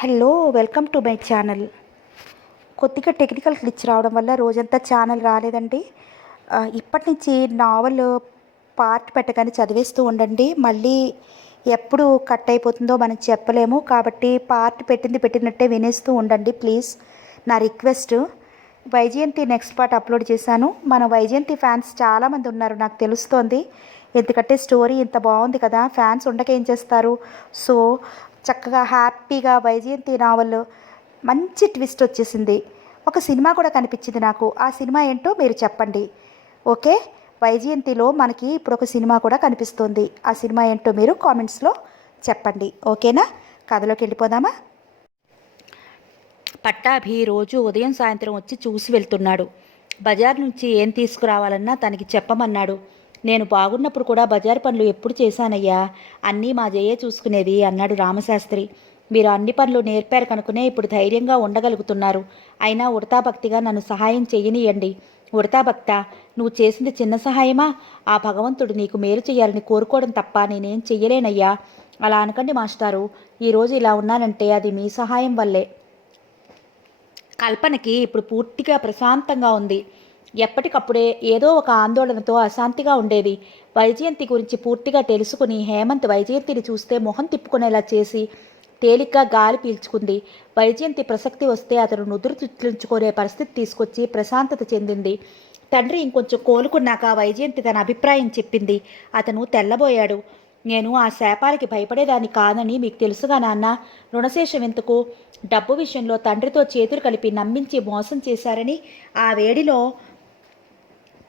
Hello welcome to my channel. కొద్దిగా technical glitch రావడం వల్ల రోజంతా ఛానల్ రాలేదండి. ఇప్పటి నుంచి నావల్ పార్ట్ పెట్టగానే చదివేస్తూ ఉండండి. మళ్ళీ ఎప్పుడు కట్ అయిపోతుందో మనం చెప్పలేము. కాబట్టి పార్ట్ పెట్టినట్టే వినేస్తూ ఉండండి ప్లీజ్, నా request. Vyjayanthi next part upload చేశాను. మన వైజయంతి ఫ్యాన్స్ చాలామంది ఉన్నారు నాకు తెలుస్తోంది. ఎందుకంటే స్టోరీ ఇంత బాగుంది కదా, ఫ్యాన్స్ ఉండక ఏం చేస్తారు. సో చక్కగా హ్యాపీగా వైజయంతి నావల్ మంచి ట్విస్ట్ వచ్చేసింది. ఒక సినిమా కూడా కనిపించింది నాకు. ఆ సినిమా ఏంటో మీరు చెప్పండి. ఓకే, వైజయంతిలో మనకి ఇప్పుడు ఒక సినిమా కూడా కనిపిస్తుంది. ఆ సినిమా ఏంటో మీరు కామెంట్స్లో చెప్పండి. ఓకేనా, కథలోకి వెళ్ళిపోదామా. పట్టాభి రోజు ఉదయం సాయంత్రం వచ్చి చూసి వెళ్తున్నాడు. బజార్ నుంచి ఏం తీసుకురావాలన్నా తనకి చెప్పమన్నాడు. నేను బాగున్నప్పుడు కూడా బజారు పనులు ఎప్పుడు చేశానయ్యా, అన్నీ మా జయే చూసుకునేది అన్నాడు రామశాస్త్రి. మీరు అన్ని పనులు నేర్పారు కనుకునే ఇప్పుడు ధైర్యంగా ఉండగలుగుతున్నారు. అయినా ఉడతాభక్తిగా నన్ను సహాయం చెయ్యనియండి. ఉడతాభక్త, నువ్వు చేసింది చిన్న సహాయమా? ఆ భగవంతుడు నీకు మేలు చేయాలని కోరుకోవడం తప్ప నేనేం చెయ్యలేనయ్యా. అలా అనకండి మాస్టారు. ఈరోజు ఇలా ఉన్నానంటే అది మీ సహాయం వల్లే. కల్పనకి ఇప్పుడు పూర్తిగా ప్రశాంతంగా ఉంది. ఎప్పటికప్పుడే ఏదో ఒక ఆందోళనతో అశాంతిగా ఉండేది. వైజయంతి గురించి పూర్తిగా తెలుసుకుని హేమంత్ వైజయంతిని చూస్తే మొహం తిప్పుకునేలా చేసి తేలిగ్గా గాలి పీల్చుకుంది. వైజయంతి ప్రసక్తి వస్తే అతను నుదురు చుట్లించుకునే పరిస్థితి తీసుకొచ్చి ప్రశాంతత చెందింది. తండ్రి ఇంకొంచెం కోలుకున్నాక వైజయంతి తన అభిప్రాయం చెప్పింది. అతను తెల్లబోయాడు. నేను ఆ శాపాలకి భయపడేదాన్ని కాదని మీకు తెలుసుగా నాన్న. రుణశేషం ఎందుకు? డబ్బు విషయంలో తండ్రితో చేతులు కలిపి నమ్మించి మోసం చేశారని ఆ వేడిలో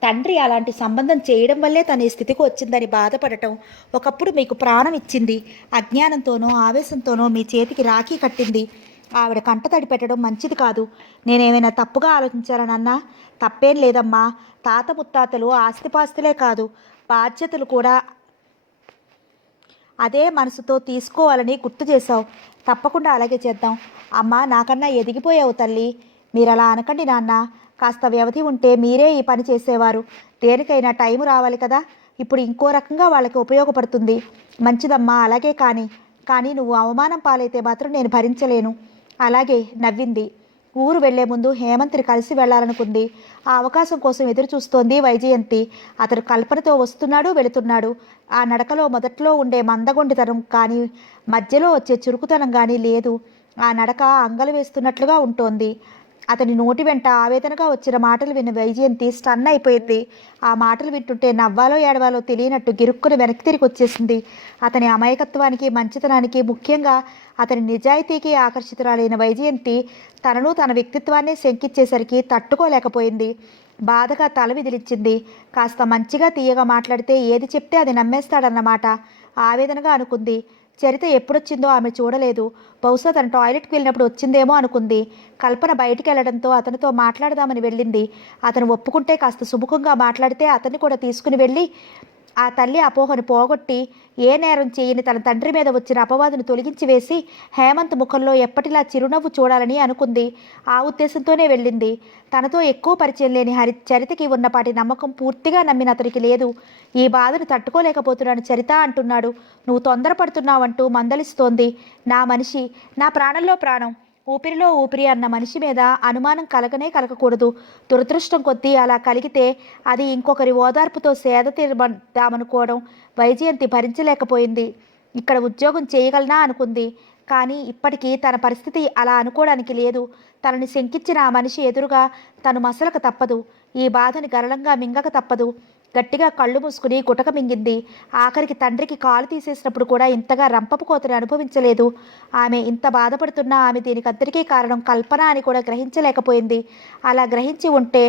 తండ్రి అలాంటి సంబంధం చేయడం వల్లే తన ఈ స్థితికి వచ్చిందని బాధపడటం. ఒకప్పుడు మీకు ప్రాణం ఇచ్చింది. అజ్ఞానంతోనో ఆవేశంతోనో మీ చేతికి రాఖీ కట్టింది. ఆవిడ కంటతడి పెట్టడం మంచిది కాదు. నేనేమైనా తప్పుగా ఆలోచించానన్నా? తప్పేం లేదమ్మా. తాత ముత్తాతలు ఆస్తిపాస్తులే కాదు, బాధ్యతలు కూడా అదే మనసుతో తీసుకోవాలని గుర్తు చేశావు. తప్పకుండా అలాగే చేద్దాం. అమ్మా, నాకన్నా ఎదిగిపోయావు తల్లి. మీరు అలా అనకండి నాన్న. కాస్త వ్యవధి ఉంటే మీరే ఈ పని చేసేవారు. దేనికైనా టైం రావాలి కదా. ఇప్పుడు ఇంకో రకంగా వాళ్ళకి ఉపయోగపడుతుంది. మంచిదమ్మా, అలాగే కానీ నువ్వు అవమానం పాలైతే మాత్రం నేను భరించలేను. అలాగే నవ్వింది. ఊరు వెళ్లే ముందు హేమంత్ని కలిసి వెళ్లాలనుకుంది. ఆ అవకాశం కోసం ఎదురు చూస్తోంది వైజయంతి. అతను కల్పనతో వస్తున్నాడు, వెళుతున్నాడు. ఆ నడకలో మొదట్లో ఉండే మందగొండితనం కానీ, మధ్యలో వచ్చే చురుకుతనం కానీ లేదు. ఆ నడక అంగలు వేస్తున్నట్లుగా ఉంటోంది. అతని నోటి వెంట ఆవేదనగా వచ్చిన మాటలు విన్న వైజయంతి స్టన్ అయిపోయింది. ఆ మాటలు వింటుంటే నవ్వాలో ఏడవాలో తెలియనట్టు గిరుక్కుని వెనక్కి తిరిగి వచ్చేసింది. అతని అమాయకత్వానికి, మంచితనానికి, ముఖ్యంగా అతని నిజాయితీకి ఆకర్షితురాలైన వైజయంతి తనను తన వ్యక్తిత్వాన్ని శంకించేసరికి తట్టుకోలేకపోయింది. బాధగా తల విదిలించింది. కాస్త మంచిగా తీయగా మాట్లాడితే ఏది చెప్తే అది నమ్మేస్తాడన్నమాట. ఆవేదనగా అనుకుంది. చరిత ఎప్పుడొచ్చిందో ఆమె చూడలేదు. బహుశా తన టాయిలెట్కి వెళ్ళినప్పుడు వచ్చిందేమో అనుకుంది. కల్పన బయటికి వెళ్ళడంతో అతనితో మాట్లాడదామని వెళ్ళింది. అతను ఒప్పుకుంటే కాస్త సుముఖంగా మాట్లాడితే అతన్ని కూడా తీసుకుని వెళ్ళి ఆ తల్లి అపోహను పోగొట్టి ఏ నేరం చేయని తన తండ్రి మీద వచ్చిన అపవాదును తొలగించి వేసి హేమంత్ ముఖంలో ఎప్పటిలా చిరునవ్వు చూడాలని అనుకుంది. ఆ ఉద్దేశంతోనే వెళ్ళింది. తనతో ఎక్కువ పరిచయం లేని చరితకి ఉన్నపాటి నమ్మకం పూర్తిగా నమ్మిన అతనికి లేదు. ఈ బాధను తట్టుకోలేకపోతున్నాను చరిత అంటున్నాడు. నువ్వు తొందరపడుతున్నావంటూ మందలిస్తోంది. నా మనిషి, నా ప్రాణంలో ప్రాణం, ఊపిరిలో ఊపిరి అన్న మనిషి మీద అనుమానం కలగకూడదు. దురదృష్టం కొద్దీ అలా కలిగితే అది ఇంకొకరి ఓదార్పుతో సేద తీరదామనుకోవడం వైజయంతి భరించలేకపోయింది. ఇక్కడ ఉద్యోగం చేయగలనా అనుకుంది. కానీ ఇప్పటికీ తన పరిస్థితి అలా అనుకోవడానికి లేదు. తనని శంకించిన ఆ మనిషి ఎదురుగా తను మసలక తప్పదు. ఈ బాధని గరళంగా మింగక తప్పదు. గట్టిగా కళ్ళు మూసుకుని గుటక మింగింది. ఆఖరికి తండ్రికి కాలు తీసేసినప్పుడు కూడా ఇంతగా రంపపు కోతని అనుభవించలేదు. ఆమె ఇంత బాధపడుతున్నా ఆమె దీనికంతటికీ కారణం కల్పన అని కూడా గ్రహించలేకపోయింది. అలా గ్రహించి ఉంటే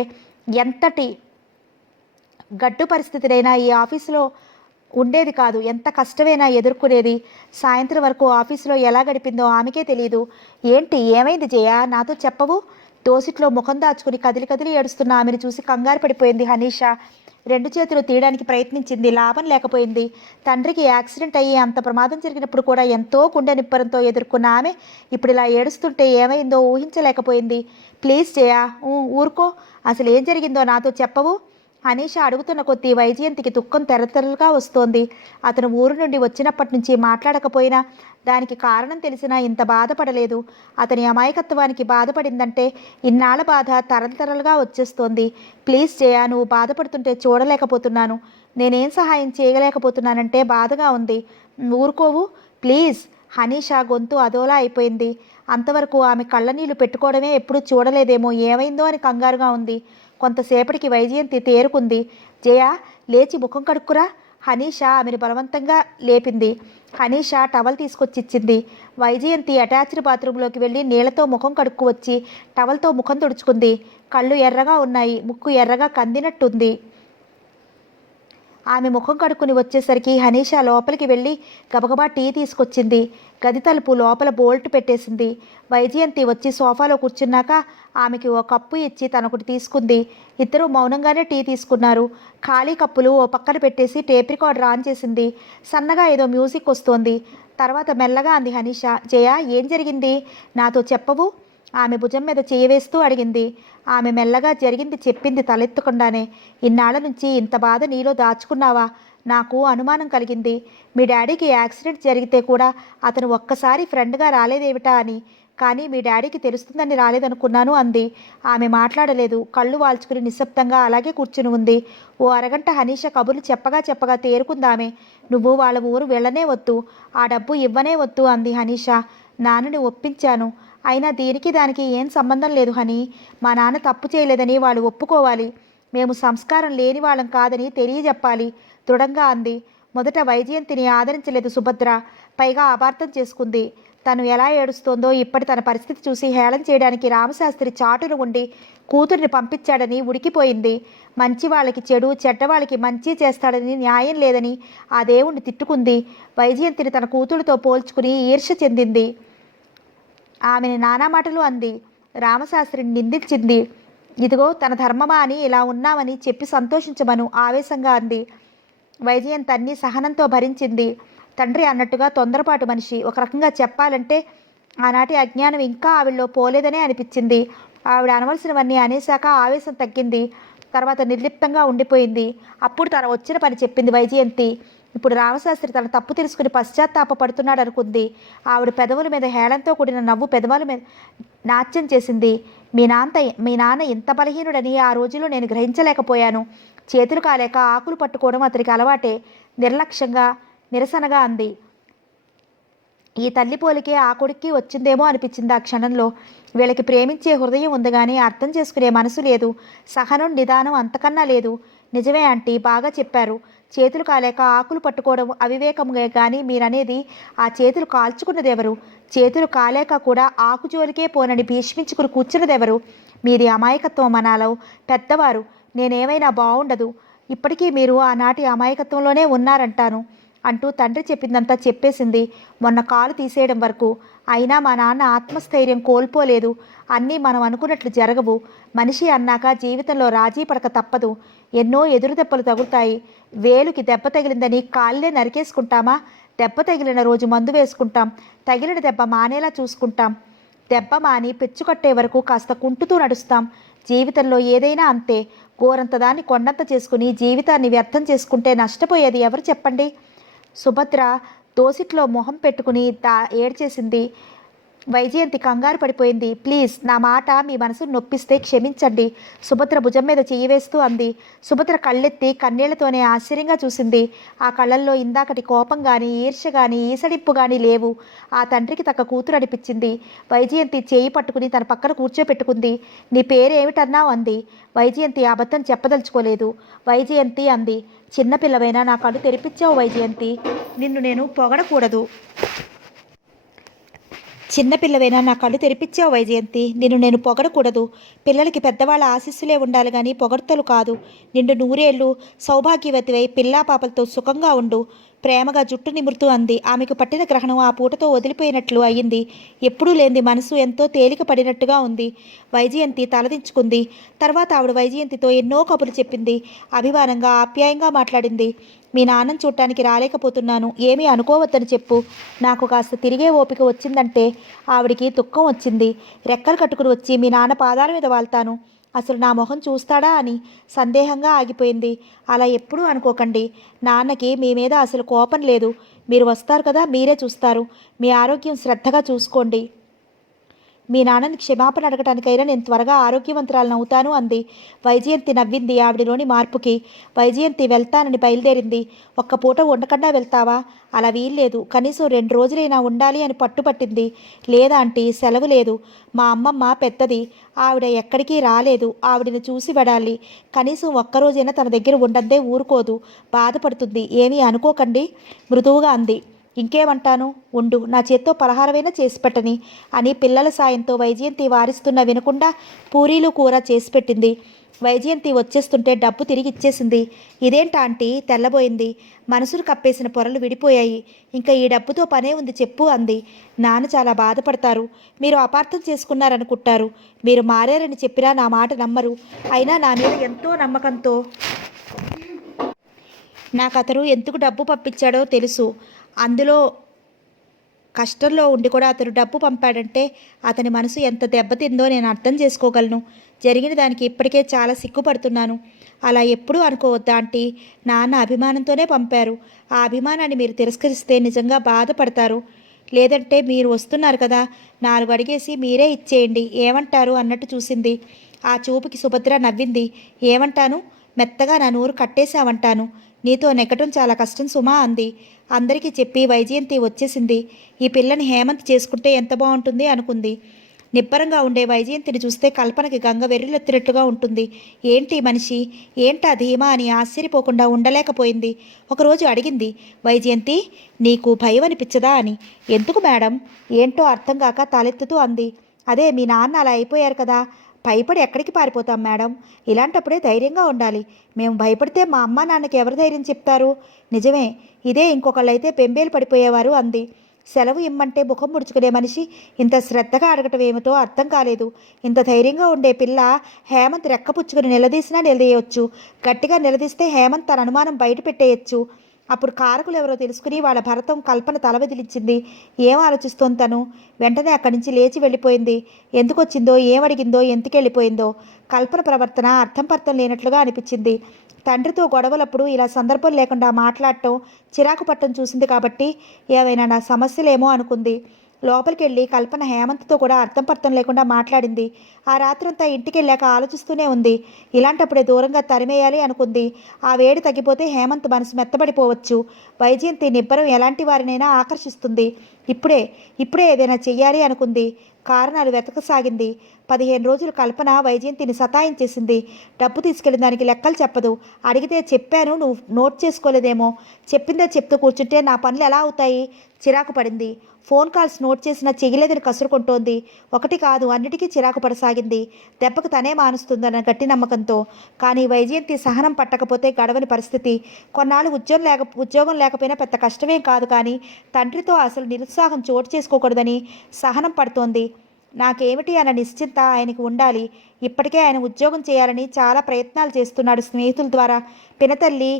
ఎంతటి గడ్డు పరిస్థితినైనా ఈ ఆఫీసులో ఉండేది కాదు. ఎంత కష్టమైనా ఎదుర్కొనేది. సాయంత్రం వరకు ఆఫీసులో ఎలా గడిపిందో ఆమెకే తెలియదు. ఏంటి, ఏమైంది జయ, నాతో చెప్పవు? దోసిట్లో ముఖం దాచుకుని కదిలి కదిలి ఏడుస్తున్న ఆమెను చూసి కంగారు పడిపోయింది హనీషా. రెండు చేతులు తీయడానికి ప్రయత్నించింది. లాభం లేకపోయింది. తండ్రికి యాక్సిడెంట్ అయ్యి అంత ప్రమాదం జరిగినప్పుడు కూడా ఎంతో గుండె నిప్పరంతో ఎదుర్కొన్న ఆమె ఇప్పుడు ఇలా ఏడుస్తుంటే ఏమైందో ఊహించలేకపోయింది. ప్లీజ్ జయ, ఊరుకో. అసలు ఏం జరిగిందో నాతో చెప్పవు? హనీష అడుగుతున్న కొద్దీ వైజయంతికి దుఃఖం తెరతెరలుగా వస్తోంది. అతను ఊరు నుండి వచ్చినప్పటి నుంచి మాట్లాడకపోయినా, దానికి కారణం తెలిసినా ఇంత బాధపడలేదు. అతని అమాయకత్వానికి బాధపడిందంటే ఇన్నాళ్ల బాధ తరతరలుగా వచ్చేస్తోంది. ప్లీజ్ జయ, నువ్వు బాధపడుతుంటే చూడలేకపోతున్నాను. నేనేం సహాయం చేయలేకపోతున్నానంటే బాధగా ఉంది. ఊరుకోవు ప్లీజ్. హనీష గొంతు అదోలా అయిపోయింది. అంతవరకు ఆమె కళ్ళనీళ్లు పెట్టుకోవడమే ఎప్పుడూ చూడలేదేమో, ఏమైందో అని కంగారుగా ఉంది. కొంతసేపటికి వైజయంతి తేరుకుంది. జయ, లేచి ముఖం కడుక్కురా. హనీష ఆమెను బలవంతంగా లేపింది. హనీష టవల్ తీసుకొచ్చిచ్చింది. వైజయంతి అటాచ్డ్ బాత్రూంలోకి వెళ్ళి నీళ్లతో ముఖం కడుక్కు వచ్చి టవల్తో ముఖం తుడుచుకుంది. కళ్ళు ఎర్రగా ఉన్నాయి, ముక్కు ఎర్రగా కందినట్టుంది. ఆమె ముఖం కడుక్కుని వచ్చేసరికి హనీష లోపలికి వెళ్ళి గబగబా టీ తీసుకొచ్చింది. గది తలుపు లోపల బోల్ట్ పెట్టేసింది. వైజయంతి వచ్చి సోఫాలో కూర్చున్నాక ఆమెకి ఓ కప్పు ఇచ్చి తనొకటి తీసుకుంది. ఇద్దరూ మౌనంగానే టీ తీసుకున్నారు. ఖాళీ కప్పులు ఓ పక్కన పెట్టేసి టేప్ రికార్డర్ ఆన్ చేసింది. సన్నగా ఏదో మ్యూజిక్ వస్తోంది. తర్వాత మెల్లగా అంది హనీష. జయ, ఏం జరిగింది? నాతో చెప్పవు? ఆమె భుజం మీద చేయవేస్తూ అడిగింది. ఆమె మెల్లగా జరిగింది చెప్పింది తలెత్తకుండానే. ఇన్నాళ్ల నుంచి ఇంత బాధ నీలో దాచుకున్నావా? నాకు అనుమానం కలిగింది. మీ డాడీకి యాక్సిడెంట్ జరిగితే కూడా అతను ఒక్కసారి ఫ్రెండ్గా రాలేదేమిటా అని. కానీ మీ డాడీకి తెలుస్తుందని రాలేదనుకున్నాను అంది. ఆమె మాట్లాడలేదు. కళ్ళు వాల్చుకుని నిశ్శబ్దంగా అలాగే కూర్చుని ఉంది. ఓ అరగంట హనీష కబుర్లు చెప్పగా తేరుకుందామె. నువ్వు వాళ్ళ ఊరు వెళ్ళనే వద్దు, ఆ డబ్బు ఇవ్వనే వద్దు అంది హనీష. నాన్నని ఒప్పించాను. అయినా దీనికి దానికి ఏం సంబంధం లేదు హనీ. మా నాన్న తప్పు చేయలేదని వాళ్ళు ఒప్పుకోవాలి. మేము సంస్కారం లేని వాళ్ళం కాదని తెలియజెప్పాలి దృఢంగా అంది. మొదట వైజయంతిని ఆదరించలేదు సుభద్ర. పైగా అపార్థం చేసుకుంది. తను ఎలా ఏడుస్తోందో ఇప్పటి తన పరిస్థితి చూసి హేళన చేయడానికి రామశాస్త్రి చాటును ఉండి కూతురిని పంపించాడని ఉడికిపోయింది. మంచి వాళ్ళకి చెడు, చెడ్డవాళ్ళకి మంచి చేస్తాడని, న్యాయం లేదని ఆ దేవుణ్ణి తిట్టుకుంది. వైజయంతిని తన కూతురితో పోల్చుకుని ఈర్ష్య చెందింది. ఆమెని నానా మాటలు అంది. రామశాస్త్రిని నిందించింది. ఇదిగో తన ధర్మమా అని ఇలా ఉన్నామని చెప్పి సంతోషించమను ఆవేశంగా అంది. వైజయంతి అన్నీ సహనంతో భరించింది. తండ్రి అన్నట్టుగా తొందరపాటు మనిషి. ఒక రకంగా చెప్పాలంటే ఆనాటి అజ్ఞానం ఇంకా ఆవిడలో పోలేదనే అనిపించింది. ఆవిడ అనవలసినవన్నీ అనేశాక ఆవేశం తగ్గింది. తర్వాత నిర్లిప్తంగా ఉండిపోయింది. అప్పుడు తన వచ్చిన పని చెప్పింది వైజయంతి. ఇప్పుడు రామశాస్త్రి తన తప్పు తెలుసుకుని పశ్చాత్తాపడుతున్నాడు అనుకుంది. ఆవిడ పెదవుల మీద హేళంతో కూడిన నవ్వు పెదవుల మీద నాట్యం చేసింది. మీ నాన్న ఇంత బలహీనుడని ఆ రోజుల్లో నేను గ్రహించలేకపోయాను. చేతులు కాలేక ఆకులు పట్టుకోవడం అతనికి అలవాటే. నిర్లక్ష్యంగా నిరసనగా అంది. ఈ తల్లి పోలికే ఆ కొడుక్కి వచ్చిందేమో అనిపించింది ఆ క్షణంలో. వీళ్ళకి ప్రేమించే హృదయం ఉంది కానీ అర్థం చేసుకునే మనసు లేదు. సహనం, నిదానం అంతకన్నా లేదు. నిజమే ఆంటీ, బాగా చెప్పారు. చేతులు కాలేక ఆకులు పట్టుకోవడం అవివేకముగా కానీ మీరనేది ఆ చేతులు కాల్చుకున్నదెవరు? చేతులు కాలేక కూడా ఆకు జోలికే పోనని భీష్మించుకుని కూర్చున్నదెవరు? మీది అమాయకత్వం అనాలో పెద్దవారు. నేనేమైనా బాగుండదు. ఇప్పటికీ మీరు ఆనాటి అమాయకత్వంలోనే ఉన్నారంటాను అంటూ తండ్రి చెప్పిందంతా చెప్పేసింది, మొన్న కాలు తీసేయడం వరకు. అయినా మా నాన్న ఆత్మస్థైర్యం కోల్పోలేదు. అన్నీ మనం అనుకున్నట్లు జరగవు. మనిషి అన్నాక జీవితంలో రాజీ పడక తప్పదు. ఎన్నో ఎదురు దెబ్బలు తగులుతాయి. వేలుకి దెబ్బ తగిలిందని కాళ్ళే నరికేసుకుంటామా? దెబ్బ తగిలిన రోజు మందు వేసుకుంటాం. తగిలిన దెబ్బ మానేలా చూసుకుంటాం. దెబ్బ మాని పెచ్చుకట్టే వరకు కాస్త కుంటుతూ నడుస్తాం. జీవితంలో ఏదైనా అంతే. గోరంత దాన్ని కొండంత చేసుకుని జీవితాన్ని వ్యర్థం చేసుకుంటే నష్టపోయేది ఎవరు చెప్పండి? సుభద్ర దోసిట్లో మొహం పెట్టుకుని ఏడ్చేసింది. వైజయంతి కంగారు పడిపోయింది. ప్లీజ్, నా మాట మీ మనసును నొప్పిస్తే క్షమించండి సుభద్ర భుజం మీద చెయ్యి వేస్తూ అంది. సుభద్ర కళ్ళెత్తి కన్నీళ్లతోనే ఆశ్చర్యంగా చూసింది. ఆ కళ్ళల్లో ఇందాకటి కోపం కానీ, ఈర్ష్య కానీ, ఈసడింపు కానీ లేవు. ఆ తండ్రికి తక్క కూతురు అనిపించింది. వైజయంతి చేయి పట్టుకుని తన పక్కన కూర్చోపెట్టుకుంది. నీ పేరేమిటన్నావు అంది. వైజయంతి అబద్ధం చెప్పదలుచుకోలేదు. వైజయంతి అంది. చిన్నపిల్లవైనా నా కళ్ళు తెరిపించావు వైజయంతి. నిన్ను నేను పొగడకూడదు. చిన్నపిల్లవైనా నా కళ్ళు తెరిపించావు వైజయంతి. నిన్ను నేను పొగడకూడదు. పిల్లలకి పెద్దవాళ్ళ ఆశీస్సులే ఉండాలి కానీ పొగడ్తలు కాదు. నిండు నూరేళ్ళు సౌభాగ్యవతివై పిల్లా పాపలతో సుఖంగా ఉండు ప్రేమగా జుట్టు నిమురుతూ అంది. ఆమెకు పట్టిన గ్రహణం ఆ పూటతో వదిలిపోయినట్లు అయ్యింది. ఎప్పుడూ లేని మనసు ఎంతో తేలిక పడినట్టుగా ఉంది. వైజయంతి తలదించుకుంది. తర్వాత ఆవిడ వైజయంతితో ఎన్నో కబుర్లు చెప్పింది. అభిమానంగా, ఆప్యాయంగా మాట్లాడింది. మీ నాన్నని చూడటానికి రాలేకపోతున్నాను, ఏమీ అనుకోవద్దని చెప్పు. నాకు కాస్త తిరిగే ఓపిక వచ్చిందంటే ఆవిడికి దుఃఖం వచ్చింది. రెక్కలు కట్టుకుని వచ్చి మీ నాన్న పాదాల మీద వాళ్తాను. అసలు నా మొహం చూస్తాడా అని సందేహంగా ఆగిపోయింది. అలా ఎప్పుడూ అనుకోకండి. నాన్నకి మీ మీద అసలు కోపం లేదు. మీరు వస్తారు కదా, మీరే చూస్తారు. మీ ఆరోగ్యం శ్రద్ధగా చూసుకోండి. మీ నాన్నని క్షమాపణ అడగటానికైనా నేను త్వరగా ఆరోగ్యవంతురాలను అవుతాను అంది. వైజయంతి నవ్వింది ఆవిడలోని మార్పుకి. వైజయంతి వెళ్తానని బయలుదేరింది. ఒక్క పూట ఉండకుండా వెళ్తావా? అలా వీల్లేదు. కనీసం 2 రోజులైనా ఉండాలి అని పట్టుపట్టింది. లేదా ఆంటీ, సెలవు లేదు. మా అమ్మమ్మ పెద్దది. ఆవిడ ఎక్కడికి రాలేదు. ఆవిడని చూసి పడాలి. కనీసం ఒక్కరోజైనా తన దగ్గర ఉండద్దే ఊరుకోదు. బాధపడుతుంది. ఏమీ అనుకోకండి మృదువుగా అంది. ఇంకేమంటాను, ఉండు, నా చేత్తో పలహారమైనా చేసి పెట్టని అని పిల్లల సాయంతో వైజయంతి వారిస్తున్న వినకుండా పూరీలు కూర చేసి పెట్టింది. వైజయంతి వచ్చేస్తుంటే డబ్బు తిరిగి ఇచ్చేసింది. ఇదేంటా ఆంటీ, తెల్లబోయింది. మనసును కప్పేసిన పొరలు విడిపోయాయి. ఇంకా ఈ డబ్బుతో పనే ఉంది చెప్పు అంది. నాన్న చాలా బాధపడతారు. మీరు అపార్థం చేసుకున్నారనుకుంటారు. మీరు మారారని చెప్పినా నా మాట నమ్మరు. అయినా నా మీద ఎంతో నమ్మకంతో నాకు అతను ఎందుకు డబ్బు పంపించాడో తెలుసు. అందులో కష్టంలో ఉండి కూడా అతను డబ్బు పంపాడంటే అతని మనసు ఎంత దెబ్బతిందో నేను అర్థం చేసుకోగలను. జరిగిన దానికి ఇప్పటికే చాలా సిగ్గుపడుతున్నాను. అలా ఎప్పుడూ అనుకోవద్దా ఆంటీ. నాన్న అభిమానంతోనే పంపారు. ఆ అభిమానాన్ని మీరు తిరస్కరిస్తే నిజంగా బాధపడతారు. లేదంటే మీరు వస్తున్నారు కదా, 4 అడిగేసి మీరే ఇచ్చేయండి, ఏమంటారు అన్నట్టు చూసింది. ఆ చూపుకి సుభద్ర నవ్వింది. ఏమంటాను? మెత్తగా నా నోరు కట్టేశావంటాను. నీతో నెగ్గటం చాలా కష్టం సుమా అంది. అందరికీ చెప్పి వైజయంతి వచ్చేసింది. ఈ పిల్లని హేమంత్ చేసుకుంటే ఎంత బాగుంటుంది అనుకుంది. నిబ్బరంగా ఉండే వైజయంతిని చూస్తే కల్పనకి గంగ వెర్రిలెత్తినట్టుగా ఉంటుంది. ఏంటి మనిషి, ఏంటా ధీమా అని ఆశ్చర్యపోకుండా ఉండలేకపోయింది. ఒకరోజు అడిగింది, వైజయంతి, నీకు భయం అనిపించదా అని. ఎందుకు మేడం? ఏంటో అర్థం కాక తలెత్తుతూ అంది. అదే, మీ నాన్న అలా అయిపోయారు కదా, భయపడి ఎక్కడికి పారిపోతాం మేడం. ఇలాంటప్పుడే ధైర్యంగా ఉండాలి. మేము భయపడితే మా అమ్మ నాన్నకి ఎవరు ధైర్యం చెప్తారు? నిజమే, ఇదే ఇంకొకళ్ళైతే పెంబేలు పడిపోయేవారు అంది. సెలవు ఇమ్మంటే ముఖం ముడుచుకునే మనిషి ఇంత శ్రద్ధగా అడగటం ఏమిటో అర్థం కాలేదు. ఇంత ధైర్యంగా ఉండే పిల్ల హేమంత్ రెక్కపుచ్చుకుని నిలదీసినా నిలదీయొచ్చు. గట్టిగా నిలదీస్తే హేమంత్ తన అనుమానం బయట పెట్టేయచ్చు. అప్పుడు కారకులు ఎవరో తెలుసుకుని వాళ్ళ భరతం కల్పన తల వదిలించింది. ఏం ఆలోచిస్తోంది తను? వెంటనే అక్కడి నుంచి లేచి వెళ్ళిపోయింది. ఎందుకు వచ్చిందో, ఏమడిగిందో, ఎందుకు వెళ్ళిపోయిందో కల్పన ప్రవర్తన అర్థం పర్థం లేనట్లుగా అనిపించింది. తండ్రితో గొడవలప్పుడు ఇలా సందర్భం లేకుండా మాట్లాడటం, చిరాకు పట్టం చూసింది కాబట్టి ఏవైనా నా సమస్యలేమో అనుకుంది. లోపలికి వెళ్ళి కల్పన హేమంత్తో కూడా అర్థం పర్థం లేకుండా మాట్లాడింది. ఆ రాత్రంతా ఇంటికి వెళ్ళాక ఆలోచిస్తూనే ఉంది. ఇలాంటప్పుడే దూరంగా తరిమేయాలి అనుకుంది. ఆ వేడి తగ్గిపోతే హేమంత్ మనసు మెత్తబడిపోవచ్చు. వైజయంతి నిబ్బరం ఎలాంటి వారినైనా ఆకర్షిస్తుంది. ఇప్పుడే ఏదైనా చెయ్యాలి అనుకుంది. కారణాలు వెతకసాగింది. 15 రోజులు కల్పన వైజయంతిని సతాయించేసింది. డబ్బు తీసుకెళ్ళిన దానికి లెక్కలు చెప్పదు. అడిగితే చెప్పాను, నువ్వు నోట్ చేసుకోలేదేమో, చెప్పిందే చెప్తూ కూర్చుంటే నా పనులు ఎలా అవుతాయి? చిరాకు పడింది. ఫోన్ కాల్స్ నోట్ చేసినా చెయ్యలేదని కసురుకుంటోంది. ఒకటి కాదు, అన్నిటికీ చిరాకు పడసాగింది. దెబ్బకు తనే మానుస్తుందన్న గట్టి నమ్మకంతో. కానీ వైజయంతి సహనం పట్టకపోతే గడవని పరిస్థితి. కొన్నాళ్ళు ఉద్యోగం లేకపోయినా పెద్ద కష్టమేం కాదు, కానీ తండ్రితో అసలు నిరుత్సాహం చోటు చేసుకోకూడదని సహనం పడుతోంది. నాకేమిటి అన్న నిశ్చింత ఆయనకు ఉండాలి. ఇప్పటికే ఆయన ఉద్యోగం చేయాలని చాలా ప్రయత్నాలు చేస్తున్నాడు స్నేహితుల ద్వారా. పినతల్లి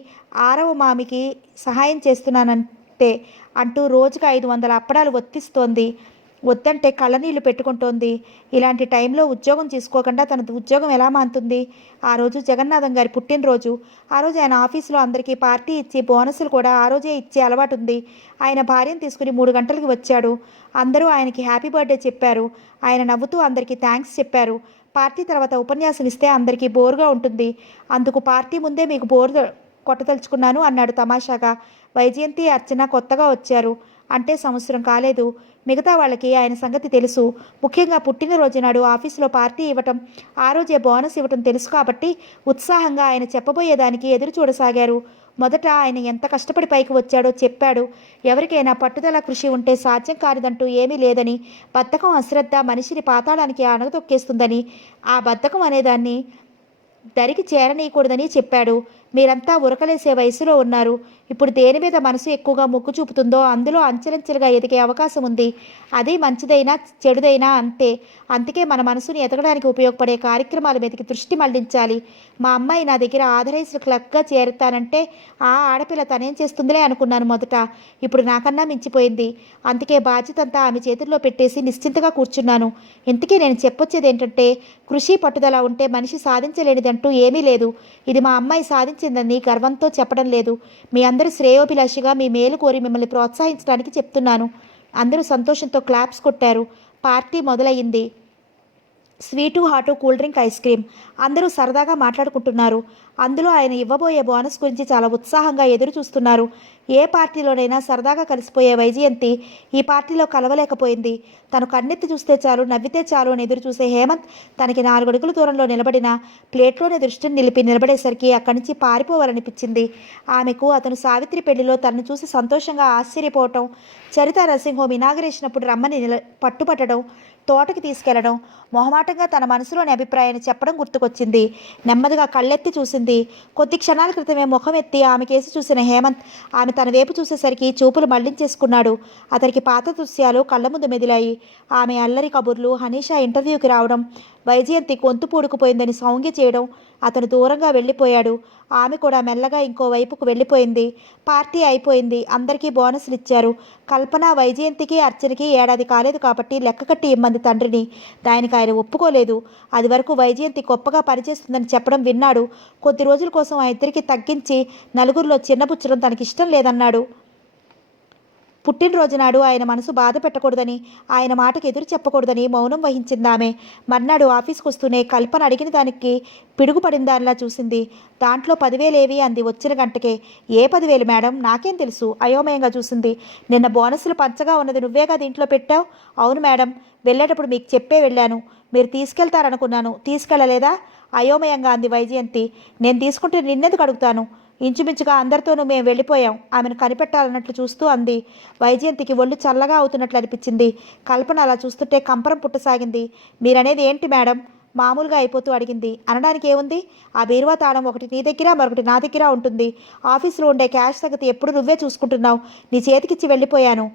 6వ మామికి సహాయం చేస్తున్నానంటే అంటూ రోజుకు 500 అప్పడాలు ఒత్తిస్తోంది. వద్దంటే కళ్ళనీళ్ళు పెట్టుకుంటోంది. ఇలాంటి టైంలో ఉద్యోగం చేసుకోకుండా తన ఉద్యోగం ఎలా మానుతుంది? ఆ రోజు జగన్నాథం గారి పుట్టినరోజు. ఆ రోజు ఆయన ఆఫీసులో అందరికీ పార్టీ ఇచ్చి బోనస్లు కూడా ఆ రోజే ఇచ్చే అలవాటు ఉంది. ఆయన భార్యను తీసుకుని 3 గంటలకి వచ్చాడు. అందరూ ఆయనకి హ్యాపీ బర్త్డే చెప్పారు. ఆయన నవ్వుతూ అందరికీ థ్యాంక్స్ చెప్పారు. పార్టీ తర్వాత ఉపన్యాసం ఇస్తే అందరికీ బోరుగా ఉంటుంది. అందుకు పార్టీ ముందే మీకు బోరు కొట్టదలుచుకున్నాను అన్నాడు తమాషాగా. వైజయంతి, అర్చన కొత్తగా వచ్చారు. అంటే సంవత్సరం కాలేదు. మిగతా వాళ్ళకి ఆయన సంగతి తెలుసు. ముఖ్యంగా పుట్టినరోజు నాడు ఆఫీసులో పార్టీ ఇవ్వటం, ఆ రోజే బోనస్ ఇవ్వటం తెలుసు కాబట్టి ఉత్సాహంగా ఆయన చెప్పబోయేదానికి ఎదురు చూడసాగారు. మొదట ఆయన ఎంత కష్టపడి పైకి వచ్చాడో చెప్పాడు. ఎవరికైనా పట్టుదల, కృషి ఉంటే సాధ్యం కానిదంటూ ఏమీ లేదని, బద్ధకం, అశ్రద్ధ మనిషిని పాతాళానికి అణగతొక్కేస్తుందని, ఆ బద్ధకం అనేదాన్ని దరికి చేరనీయకూడదని చెప్పాడు. మీరంతా ఉరకలేసే వయసులో ఉన్నారు. ఇప్పుడు దేని మీద మనసు ఎక్కువగా మొగ్గు చూపుతుందో అందులో అంచెలంచెలుగా ఎదిగే అవకాశం ఉంది. అది మంచిదైనా చెడుదైనా అంతే. అందుకే మన మనసుని ఎదగడానికి ఉపయోగపడే కార్యక్రమాల మీదకి దృష్టి మళ్లించాలి. మా అమ్మాయి నా దగ్గర ఆథరైజ్డ్ క్లర్క్గా చేరుతానంటే ఆ ఆడపిల్ల తనేం చేస్తుందిలే అనుకున్నాను మొదట. ఇప్పుడు నాకన్నా మించిపోయింది. అందుకే బాధ్యత అంతా ఆమె చేతుల్లో పెట్టేసి నిశ్చింతగా కూర్చున్నాను. ఇంతకీ నేను చెప్పొచ్చేది ఏంటంటే, కృషి పట్టుదల ఉంటే మనిషి సాధించలేనిదంటూ ఏమీ లేదు. ఇది మా అమ్మాయి సాధించిందని గర్వంతో చెప్పడం లేదు. మీ అందరూ శ్రేయోభిలాషిగా మీ మేలు కోరి మిమ్మల్ని ప్రోత్సహించడానికి చెప్తున్నాను. అందరూ సంతోషంతో క్లాప్స్ కొట్టారు. పార్టీ మొదలయ్యింది. Sweet hot cool drink ice cream అందరూ సరదాగా మాట్లాడుకుంటున్నారు. అందులో ఆయన ఇవ్వబోయే బోనస్ గురించి చాలా ఉత్సాహంగా ఎదురు చూస్తున్నారు. ఏ పార్టీలోనైనా సరదాగా కలిసిపోయే వైజయంతి ఈ పార్టీలో కలవలేకపోయింది. తను కన్నెత్తి చూస్తే చాలు, నవ్వితే చాలు అని ఎదురు చూసే హేమంత్ తనకి 4 అడుగుల దూరంలో నిలబడిన ప్లేట్లోనే దృష్టిని నిలబడేసరికి అక్కడి నుంచి పారిపోవాలనిపించింది. ఆమెకు అతను సావిత్రి పెళ్లిలో తనను చూసి సంతోషంగా ఆశ్చర్యపోవటం, చరిత నర్సింగ్ హోమ్ ఇనాగరేషన్ అప్పుడు రమ్మని పట్టుపట్టడం, తోటకి తీసుకెళ్లడం, మొహమాటంగా తన మనసులోని అభిప్రాయాన్ని చెప్పడం గుర్తుకొచ్చింది. నెమ్మదిగా కళ్ళెత్తి చూసింది. కొద్ది క్షణాల క్రితమే ముఖం ఎత్తి ఆమె కేసి చూసిన హేమంత్ ఆమె తన వైపు చూసేసరికి చూపులు మళ్లించేసుకున్నాడు. అతనికి పాత దృశ్యాలు కళ్ళ ముందు మెదిలాయి. ఆమె అల్లరి కబుర్లు, హనీషా ఇంటర్వ్యూకి రావడం, వైజయంతి గొంతు పూడుకుపోయిందని సౌంగ్య చేయడం. అతను దూరంగా వెళ్ళిపోయాడు. ఆమె కూడా మెల్లగా ఇంకో వైపుకు వెళ్ళిపోయింది. పార్టీ అయిపోయింది. అందరికీ బోనస్లు ఇచ్చారు. కల్పన, వైజయంతికి, అర్చనకి ఏడాది కాలేదు కాబట్టి లెక్క కట్టి ఇమ్మంది తండ్రిని. దానికి ఆయన ఒప్పుకోలేదు. అది వరకు వైజయంతి గొప్పగా పనిచేస్తుందని చెప్పడం విన్నాడు. కొద్ది రోజుల కోసం ఆ ఇద్దరికి తగ్గించి నలుగురిలో చిన్నబుచ్చడం తనకిష్టం లేదన్నాడు. పుట్టినరోజు నాడు ఆయన మనసు బాధ పెట్టకూడదని, ఆయన మాటకు ఎదురు చెప్పకూడదని మౌనం వహించిందామె. మర్నాడు ఆఫీస్కి వస్తూనే కల్పన అడిగిన దానికి పిడుగుపడిన దానిలా చూసింది. దాంట్లో 10,000 అంది వచ్చిన గంటకే. ఏ 10,000 మేడం, నాకేం తెలుసు అయోమయంగా చూసింది. నిన్న బోనస్లు పంచగా ఉన్నది నువ్వేగా దీంట్లో పెట్టావు. అవును మేడం, వెళ్ళేటప్పుడు మీకు చెప్పే వెళ్ళాను. మీరు తీసుకెళ్తారనుకున్నాను, తీసుకెళ్ళలేదా అయోమయంగా అంది వైజయంతి. నేను తీసుకుంటే నిన్నెందుకు అడుగుతాను. ఇంచుమించుగా అందరితోనూ మేము వెళ్ళిపోయాం. ఆమెను కనిపెట్టాలన్నట్లు చూస్తూ అంది. వైజయంతికి ఒళ్ళు చల్లగా అవుతున్నట్లు అనిపించింది. కల్పన అలా చూస్తుంటే కంపరం పుట్టసాగింది. మీరనేది ఏంటి మేడం, మామూలుగా అయిపోతూ అడిగింది. అనడానికి ఏముంది, ఆ బీరువా తాళం ఒకటి నీ దగ్గర, మరొకటి నా దగ్గర ఉంటుంది. ఆఫీసులో ఉండే క్యాష్ సంగతి ఎప్పుడు నువ్వే చూసుకుంటున్నావు. నీ చేతికిచ్చి వెళ్ళిపోయాను.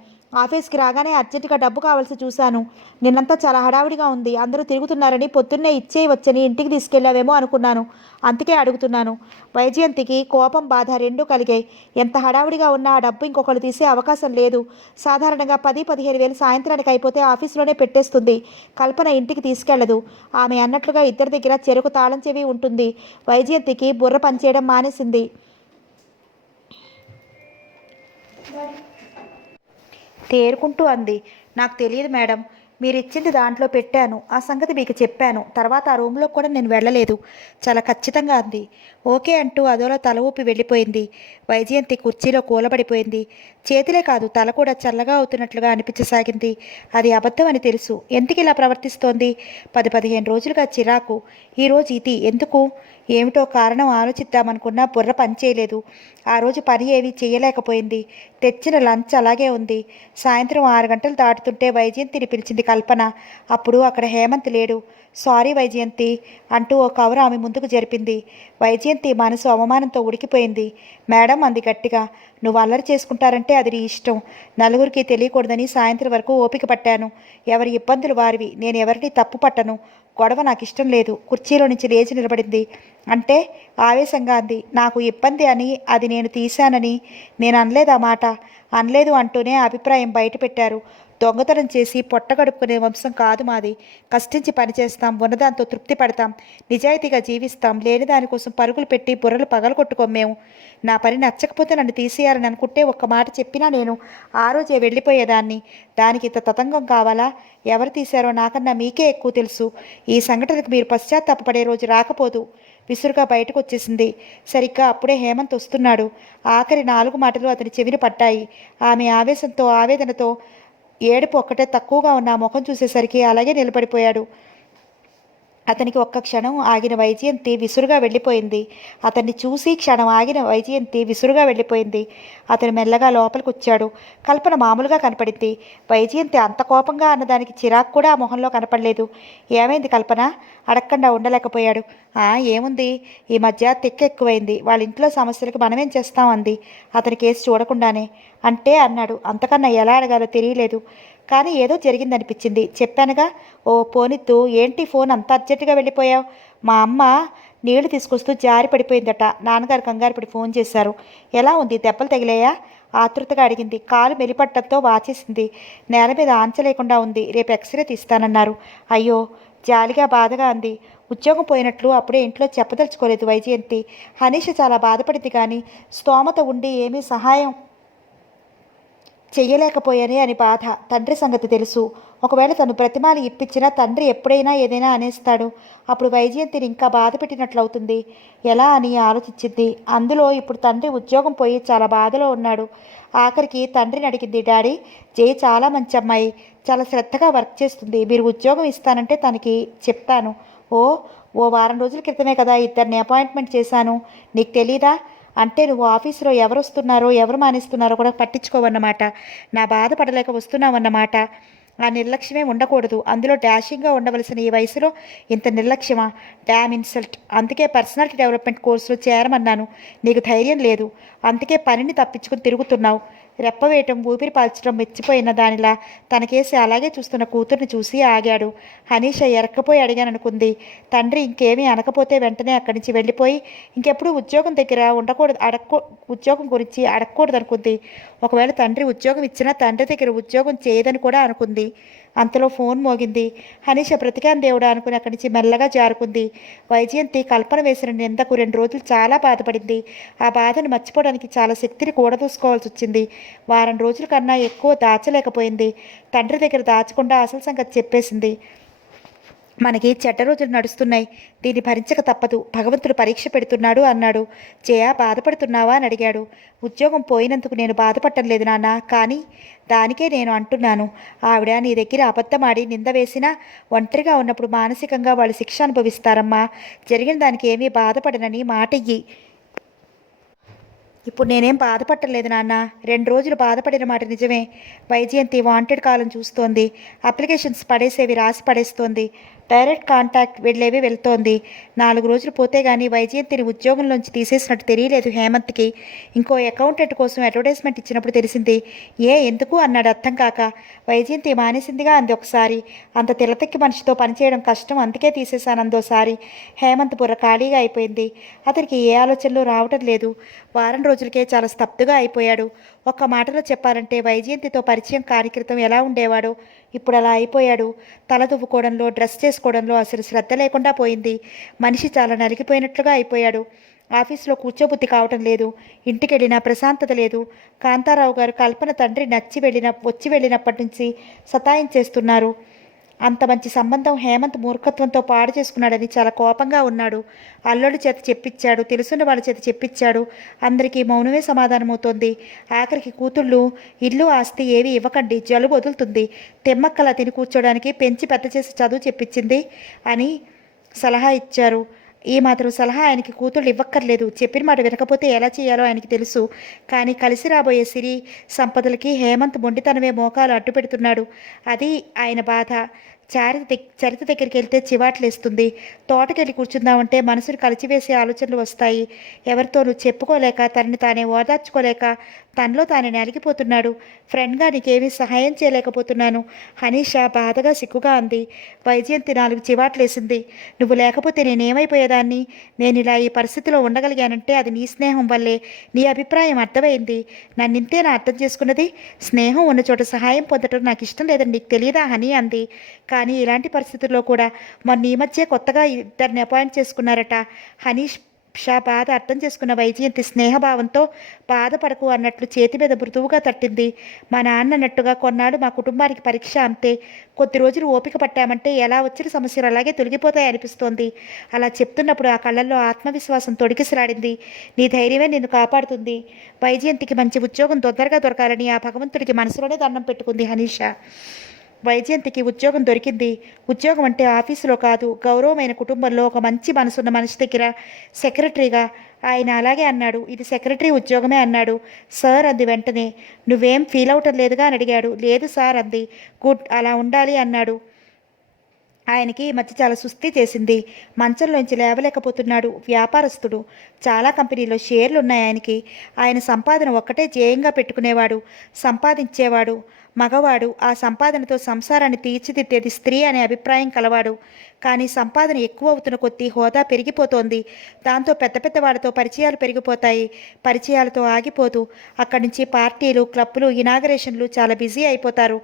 ఆఫీస్కి రాగానే అర్జెంటుగా డబ్బు కావాల్సి చూశాను. నిన్నంతా చాలా హడావిడిగా ఉంది. అందరూ తిరుగుతున్నారని పొద్దున్నే ఇచ్చేయవచ్చని ఇంటికి తీసుకెళ్లావేమో అనుకున్నాను. అందుకే అడుగుతున్నాను. వైజయంతికి కోపం, బాధ రెండూ కలిగాయి. ఎంత హడావిడిగా ఉన్నా ఆ డబ్బు ఇంకొకరు తీసే అవకాశం లేదు. సాధారణంగా 10-15 వేలు సాయంత్రానికి అయిపోతే ఆఫీసులోనే పెట్టేస్తుంది. కల్పన ఇంటికి తీసుకెళ్లదు. ఆమె అన్నట్లుగా ఇద్దరి దగ్గర చెరుకు తాళం చెవి ఉంటుంది. వైజయంతికి బుర్ర పనిచేయడం మానేసింది. తేరుకుంటూ అంది. నాకు తెలియదు మేడం, మీరు ఇచ్చింది దాంట్లో పెట్టాను. ఆ సంగతి మీకు చెప్పాను. తర్వాత ఆ రూమ్లో కూడా నేను వెళ్ళలేదు. చాలా ఖచ్చితంగా అంది. ఓకే అంటూ అదోలా తల ఊపి వెళ్ళిపోయింది. వైజయంతి కుర్చీలో కూలబడిపోయింది. చేతులే కాదు, తల కూడా చల్లగా అవుతున్నట్లుగా అనిపించసాగింది. అది అబద్ధం అని తెలుసు. ఎందుకు ఇలా ప్రవర్తిస్తోంది? 10-15 రోజులుగా చిరాకు. ఈరోజు ఇది ఎందుకు? ఏమిటో కారణం ఆలోచిద్దామనుకున్నా బుర్ర పనిచేయలేదు. ఆ రోజు పని ఏమీ చేయలేకపోయింది. తెచ్చిన లంచ్ అలాగే ఉంది. సాయంత్రం 6 గంటలు దాటుతుంటే వైజయంతిని పిలిచింది కల్పన. అప్పుడు అక్కడ హేమంత్ లేడు. సారీ వైజయంతి అంటూ ఓ కవర్ ఆమె ముందుకు జరిపింది. వైజయంతి మనసు అవమానంతో ఉడికిపోయింది. మేడం అంది గట్టిగా. నువ్వు అల్లరి చేసుకుంటారంటే అది నీ ఇష్టం. నలుగురికి తెలియకూడదని సాయంత్రం వరకు ఓపిక పట్టాను. ఎవరి ఇబ్బందులు వారివి. నేను ఎవరిని తప్పు పట్టను. గొడవ నాకు ఇష్టం లేదు. కుర్చీలో నుంచి లేచి నిలబడింది. అంటే ఆవేశంగా అంది. నాకు ఇబ్బంది అని అది నేను తీశానని నేను అనలేదు. ఆ మాట అనలేదు అంటూనే అభిప్రాయం బయట పెట్టారు. దొంగతనం చేసి పొట్టగడుపుకునే వంశం కాదు మాది. కష్టించి పనిచేస్తాం, ఉన్నదాంతో తృప్తి పడతాం, నిజాయితీగా జీవిస్తాం. లేని దానికోసం పరుగులు పెట్టి బుర్రలు పగలగొట్టుకోం మేము. నా పని నచ్చకపోతే నన్ను తీసేయాలని అనుకుంటే ఒక్క మాట చెప్పినా నేను ఆ రోజే వెళ్ళిపోయేదాన్ని. దానికి ఇంత తతంగం కావాలా? ఎవరు తీశారో నాకన్నా మీకే ఎక్కువ తెలుసు. ఈ సంఘటనకు మీరు పశ్చాత్తాపపడే రోజు రాకపోదు. విసురుగా బయటకు వచ్చేసింది. సరిగ్గా అప్పుడే హేమంత్ వస్తున్నాడు. ఆఖరి 4 మాటలు అతని చెవిని పడ్డాయి. ఆమె ఆవేశంతో, ఆవేదనతో, ఏడుపు ఒక్కటే తక్కువగా ఉన్న ముఖం చూసేసరికి అలాగే నిలబడిపోయాడు. అతనికి ఒక్క క్షణం ఆగిన వైజయంతి విసురుగా వెళ్ళిపోయింది. అతన్ని చూసి క్షణం ఆగిన వైజయంతి విసురుగా వెళ్ళిపోయింది. అతను మెల్లగా లోపలికి వచ్చాడు. కల్పన మామూలుగా కనపడింది. వైజయంతి అంత కోపంగా అన్నదానికి చిరాకు కూడా ఆ మొహంలో కనపడలేదు. ఏమైంది కల్పన? అడగకుండా ఉండలేకపోయాడు. ఏముంది, ఈ మధ్య తిక్క ఎక్కువైంది. వాళ్ళ ఇంట్లో సమస్యలకు మనమేం చేస్తాం అంది అతని కేసు చూడకుండానే. అంటే అన్నాడు. అంతకన్నా ఎలా అడగాలో తెలియలేదు. కానీ ఏదో జరిగిందనిపించింది. చెప్పానుగా. ఓ పోనిత్తు, ఏంటి ఫోన్ అంత అర్జెంటుగా వెళ్ళిపోయావు? మా అమ్మ నీళ్లు తీసుకొస్తూ జారి పడిపోయిందట. నాన్నగారు కంగారు పడి ఫోన్ చేశారు. ఎలా ఉంది? దెబ్బలు తగిలాయా? ఆతృతగా అడిగింది. కాలు మెలిపట్టడంతో వాచేసింది. నేల మీద ఆంచ లేకుండా ఉంది. రేపు ఎక్స్రే తీస్తానన్నారు. అయ్యో, జాలిగా బాధగా అంది. ఉద్యోగం పోయినట్లు అప్పుడే ఇంట్లో చెప్పదలుచుకోలేదు వైజయంతి. హనీష చాలా బాధపడింది. కానీ స్తోమత ఉండి ఏమీ సహాయం చెయ్యలేకపోయానే అని బాధ. తండ్రి సంగతి తెలుసు. ఒకవేళ తను ప్రతిమాని ఇప్పించినా తండ్రి ఎప్పుడైనా ఏదైనా అనేస్తాడు. అప్పుడు వైజయంతిని ఇంకా బాధ పెట్టినట్లవుతుంది. ఎలా అని ఆలోచించింది. అందులో ఇప్పుడు తండ్రి ఉద్యోగం పోయి చాలా బాధలో ఉన్నాడు. ఆఖరికి తండ్రిని అడిగింది. డాడీ, జయ చాలా మంచి అమ్మాయి, చాలా శ్రద్ధగా వర్క్ చేస్తుంది. మీరు ఉద్యోగం ఇస్తానంటే తనకి చెప్తాను. ఓ ఓ వారం రోజుల క్రితమే కదా ఇద్దరిని అపాయింట్మెంట్ చేశాను. నీకు తెలీదా? అంటే నువ్వు ఆఫీసులో ఎవరు వస్తున్నారో ఎవరు మానేస్తున్నారో కూడా పట్టించుకోవన్నమాట. నా బాధపడలేక వస్తున్నావన్నమాట. ఆ నిర్లక్ష్యమే ఉండకూడదు. అందులో డాషింగ్గా ఉండవలసిన ఈ వయసులో ఇంత నిర్లక్ష్యమా? Damn insult. అందుకే పర్సనాలిటీ డెవలప్మెంట్ కోర్సులో చేరమన్నాను. నీకు ధైర్యం లేదు. అందుకే పనిని తప్పించుకుని తిరుగుతున్నావు. రెప్పవేయటం, ఊపిరి పాల్చడం మెచ్చిపోయిన దానిలా తనకేసి అలాగే చూస్తున్న కూతుర్ని చూసి ఆగాడు. హనీష ఎరక్కపోయి అడిగాననుకుంది. తండ్రి ఇంకేమీ అనకపోతే వెంటనే అక్కడి నుంచి వెళ్ళిపోయి ఇంకెప్పుడు ఉద్యోగం దగ్గర ఉండకూడదు, ఉద్యోగం గురించి అడగకూడదు అనుకుంది. ఒకవేళ తండ్రి ఉద్యోగం ఇచ్చినా తండ్రి దగ్గర ఉద్యోగం చేయదని కూడా అనుకుంది. అంతలో ఫోన్ మోగింది. హనీష బ్రతికాన్ దేవుడా అనుకుని అక్కడి నుంచి మెల్లగా జారుకుంది. వైజయంతి కల్పన వేసిన నిందకు 2 రోజులు చాలా బాధపడింది. ఆ బాధను మర్చిపోవడానికి చాలా శక్తిని కూడదూసుకోవాల్సి వచ్చింది. వారం రోజుల కన్నా ఎక్కువ దాచలేకపోయింది. తండ్రి దగ్గర దాచకుండా అసలు సంగతి చెప్పేసింది. మనకి చెడ్డ రోజులు నడుస్తున్నాయి. దీన్ని భరించక తప్పదు. భగవంతుడు పరీక్ష పెడుతున్నాడు అన్నాడు. జయ, బాధపడుతున్నావా అని అడిగాడు. ఉద్యోగం పోయినందుకు నేను బాధపడటం లేదు నాన్న. కానీ దానికే నేను అంటున్నాను. ఆవిడ నీ దగ్గర అబద్ధమాడి నింద వేసినా ఒంటరిగా ఉన్నప్పుడు మానసికంగా వాళ్ళు శిక్ష అనుభవిస్తారమ్మా. జరిగిన దానికి ఏమీ బాధపడనని మాట ఇయ్యి. ఇప్పుడు నేనేం బాధపట్టలేదు నాన్న. 2 రోజులు బాధపడిన మాట నిజమే. వైజయంతి వాంటెడ్ కాలం చూస్తోంది. అప్లికేషన్స్ పడేసేవి రాసి పడేస్తోంది. డైరెక్ట్ కాంటాక్ట్ వెళ్ళేవి వెళ్తోంది. 4 రోజులు పోతే గానీ వైజయంతిని ఉద్యోగంలోంచి తీసేసినట్టు తెలియలేదు హేమంత్కి. ఇంకో అకౌంటెంట్ కోసం అడ్వర్టైజ్మెంట్ ఇచ్చినప్పుడు తెలిసింది. ఎందుకు అన్నాడు అర్థం కాక. వైజయంతి మానేసిందిగా అంది ఒకసారి. అంత తెల్లతెక్కి మనిషితో పనిచేయడం కష్టం, అందుకే తీసేశానందోసారి. హేమంత్ బుర్ర ఖాళీగా అయిపోయింది. అతనికి ఏ ఆలోచనలు రావటం లేదు. వారం రోజులకే చాలా స్తబ్దుగా అయిపోయాడు. ఒక్క మాటలో చెప్పాలంటే వైజయంతితో పరిచయం కాని క్రితం ఎలా ఉండేవాడో ఇప్పుడు అలా అయిపోయాడు. తల దువ్వుకోవడంలో, డ్రెస్ చేసుకోవడంలో అసలు శ్రద్ధ లేకుండా పోయింది. మనిషి చాలా నలిగిపోయినట్లుగా అయిపోయాడు. ఆఫీసులో కూర్చోబుద్ధి కావటం లేదు. ఇంటికి వెళ్ళినా ప్రశాంతత లేదు. కాంతారావు గారు కల్పన తండ్రి వచ్చి వెళ్ళినప్పటి నుంచి సతాయించేస్తున్నారు. అంత మంచి సంబంధం హేమంత్ మూర్ఖత్వంతో పాడు చేసుకున్నాడని చాలా కోపంగా ఉన్నాడు. అల్లుడి చేత చెప్పించాడు, తెలుసున్న వాళ్ళ చేత చెప్పించాడు. అందరికీ మౌనమే సమాధానమవుతోంది. ఆఖరికి కూతుళ్ళు ఇల్లు ఆస్తి ఏవి ఇవ్వకండి, జలుబు వదులుతుంది, తెమ్మక్కలా తిని కూర్చోడానికి పెంచి పెద్ద చేసి చదువు చెప్పించింది అని సలహా ఇచ్చారు. ఈ మాత్రం సలహా ఆయనకి కూతుళ్ళు ఇవ్వక్కర్లేదు. చెప్పిన మాట వినకపోతే ఎలా చేయాలో ఆయనకి తెలుసు. కానీ కలిసి రాబోయే సిరి సంపదలకి హేమంత్ మొండితనమే మోకాలు అడ్డు పెడుతున్నాడు. అది ఆయన బాధ. చరిత దగ్గరికి వెళ్తే చివాట్లేస్తుంది. తోటకెళ్ళి కూర్చుందామంటే మనసును కలిచివేసే ఆలోచనలు వస్తాయి. ఎవరితోనూ చెప్పుకోలేక, తనని తానే ఓదార్చుకోలేక తనలో తానే నలిగిపోతున్నాడు. ఫ్రెండ్గా నీకేమీ సహాయం చేయలేకపోతున్నాను. హనీష బాధగా సిగ్గుగా అంది. వైజయంతి 4 చివాట్లేసింది. నువ్వు లేకపోతే నేనేమైపోయేదాన్ని? నేను ఇలా ఈ పరిస్థితిలో ఉండగలిగానంటే అది నీ స్నేహం వల్లే. నీ అభిప్రాయం అర్థమైంది. నన్నింతేనా అర్థం చేసుకున్నది? స్నేహం ఉన్న చోట సహాయం పొందటం నాకు ఇష్టం లేదని నీకు తెలియదా హనీ అంది. కానీ ఇలాంటి పరిస్థితుల్లో కూడా మొన్న ఈ మధ్య కొత్తగా ఇద్దరిని అపాయింట్ చేసుకున్నారట. హనీష్ షా బాధ అర్థం చేసుకున్న వైజయంతి స్నేహభావంతో బాధపడకు అన్నట్లు చేతి మీద మృదువుగా తట్టింది. మా నాన్న అన్నట్టుగా కొన్నాడు మా కుటుంబానికి పరీక్ష అంతే. కొద్ది రోజులు ఓపిక పట్టామంటే ఎలా వచ్చిన సమస్యలు అలాగే తొలగిపోతాయి అనిపిస్తోంది. అలా చెప్తున్నప్పుడు ఆ కళ్ళల్లో ఆత్మవిశ్వాసం తొడిగిసలాడింది. నీ ధైర్యమే నిన్ను కాపాడుతుంది. వైజయంతికి మంచి ఉద్యోగం తొందరగా దొరకాలని ఆ భగవంతుడికి మనసులోనే దండం పెట్టుకుంది హనీష. వైజయంతికి ఉద్యోగం దొరికింది. ఉద్యోగం అంటే ఆఫీసులో కాదు, గౌరవమైన కుటుంబంలో ఒక మంచి మనసున్న మనిషి దగ్గర సెక్రటరీగా. ఆయన అలాగే అన్నాడు. ఇది సెక్రటరీ ఉద్యోగమే అన్నాడు. సార్ అంది వెంటనే. నువ్వేం ఫీల్ అవటం లేదుగా అని అడిగాడు. లేదు సార్ అంది. గుడ్, అలా ఉండాలి అన్నాడు. ఆయనకి ఈ మధ్య చాలా సుస్థి చేసింది. మంచంలోంచి లేవలేకపోతున్నాడు. వ్యాపారస్తుడు, చాలా కంపెనీలో షేర్లు ఉన్నాయి ఆయనకి. ఆయన సంపాదన ఒక్కటే ధ్యేయంగా పెట్టుకునేవాడు. సంపాదించేవాడు మగవాడు. ఆ సంపాదనతో సంసారాన్ని తీర్చిదిద్దేది స్త్రీ అనే అభిప్రాయం కలవాడు. కానీ సంపాదన ఎక్కువ అవుతున్న కొద్దీ హోదా పెరిగిపోతోంది. దాంతో పెద్ద పెద్ద వాడితో పరిచయాలు పెరిగిపోతాయి. పరిచయాలతో ఆగిపోతూ అక్కడి నుంచి పార్టీలు, క్లబ్బులు, ఇనాగరేషన్లు, చాలా బిజీ అయిపోతారు.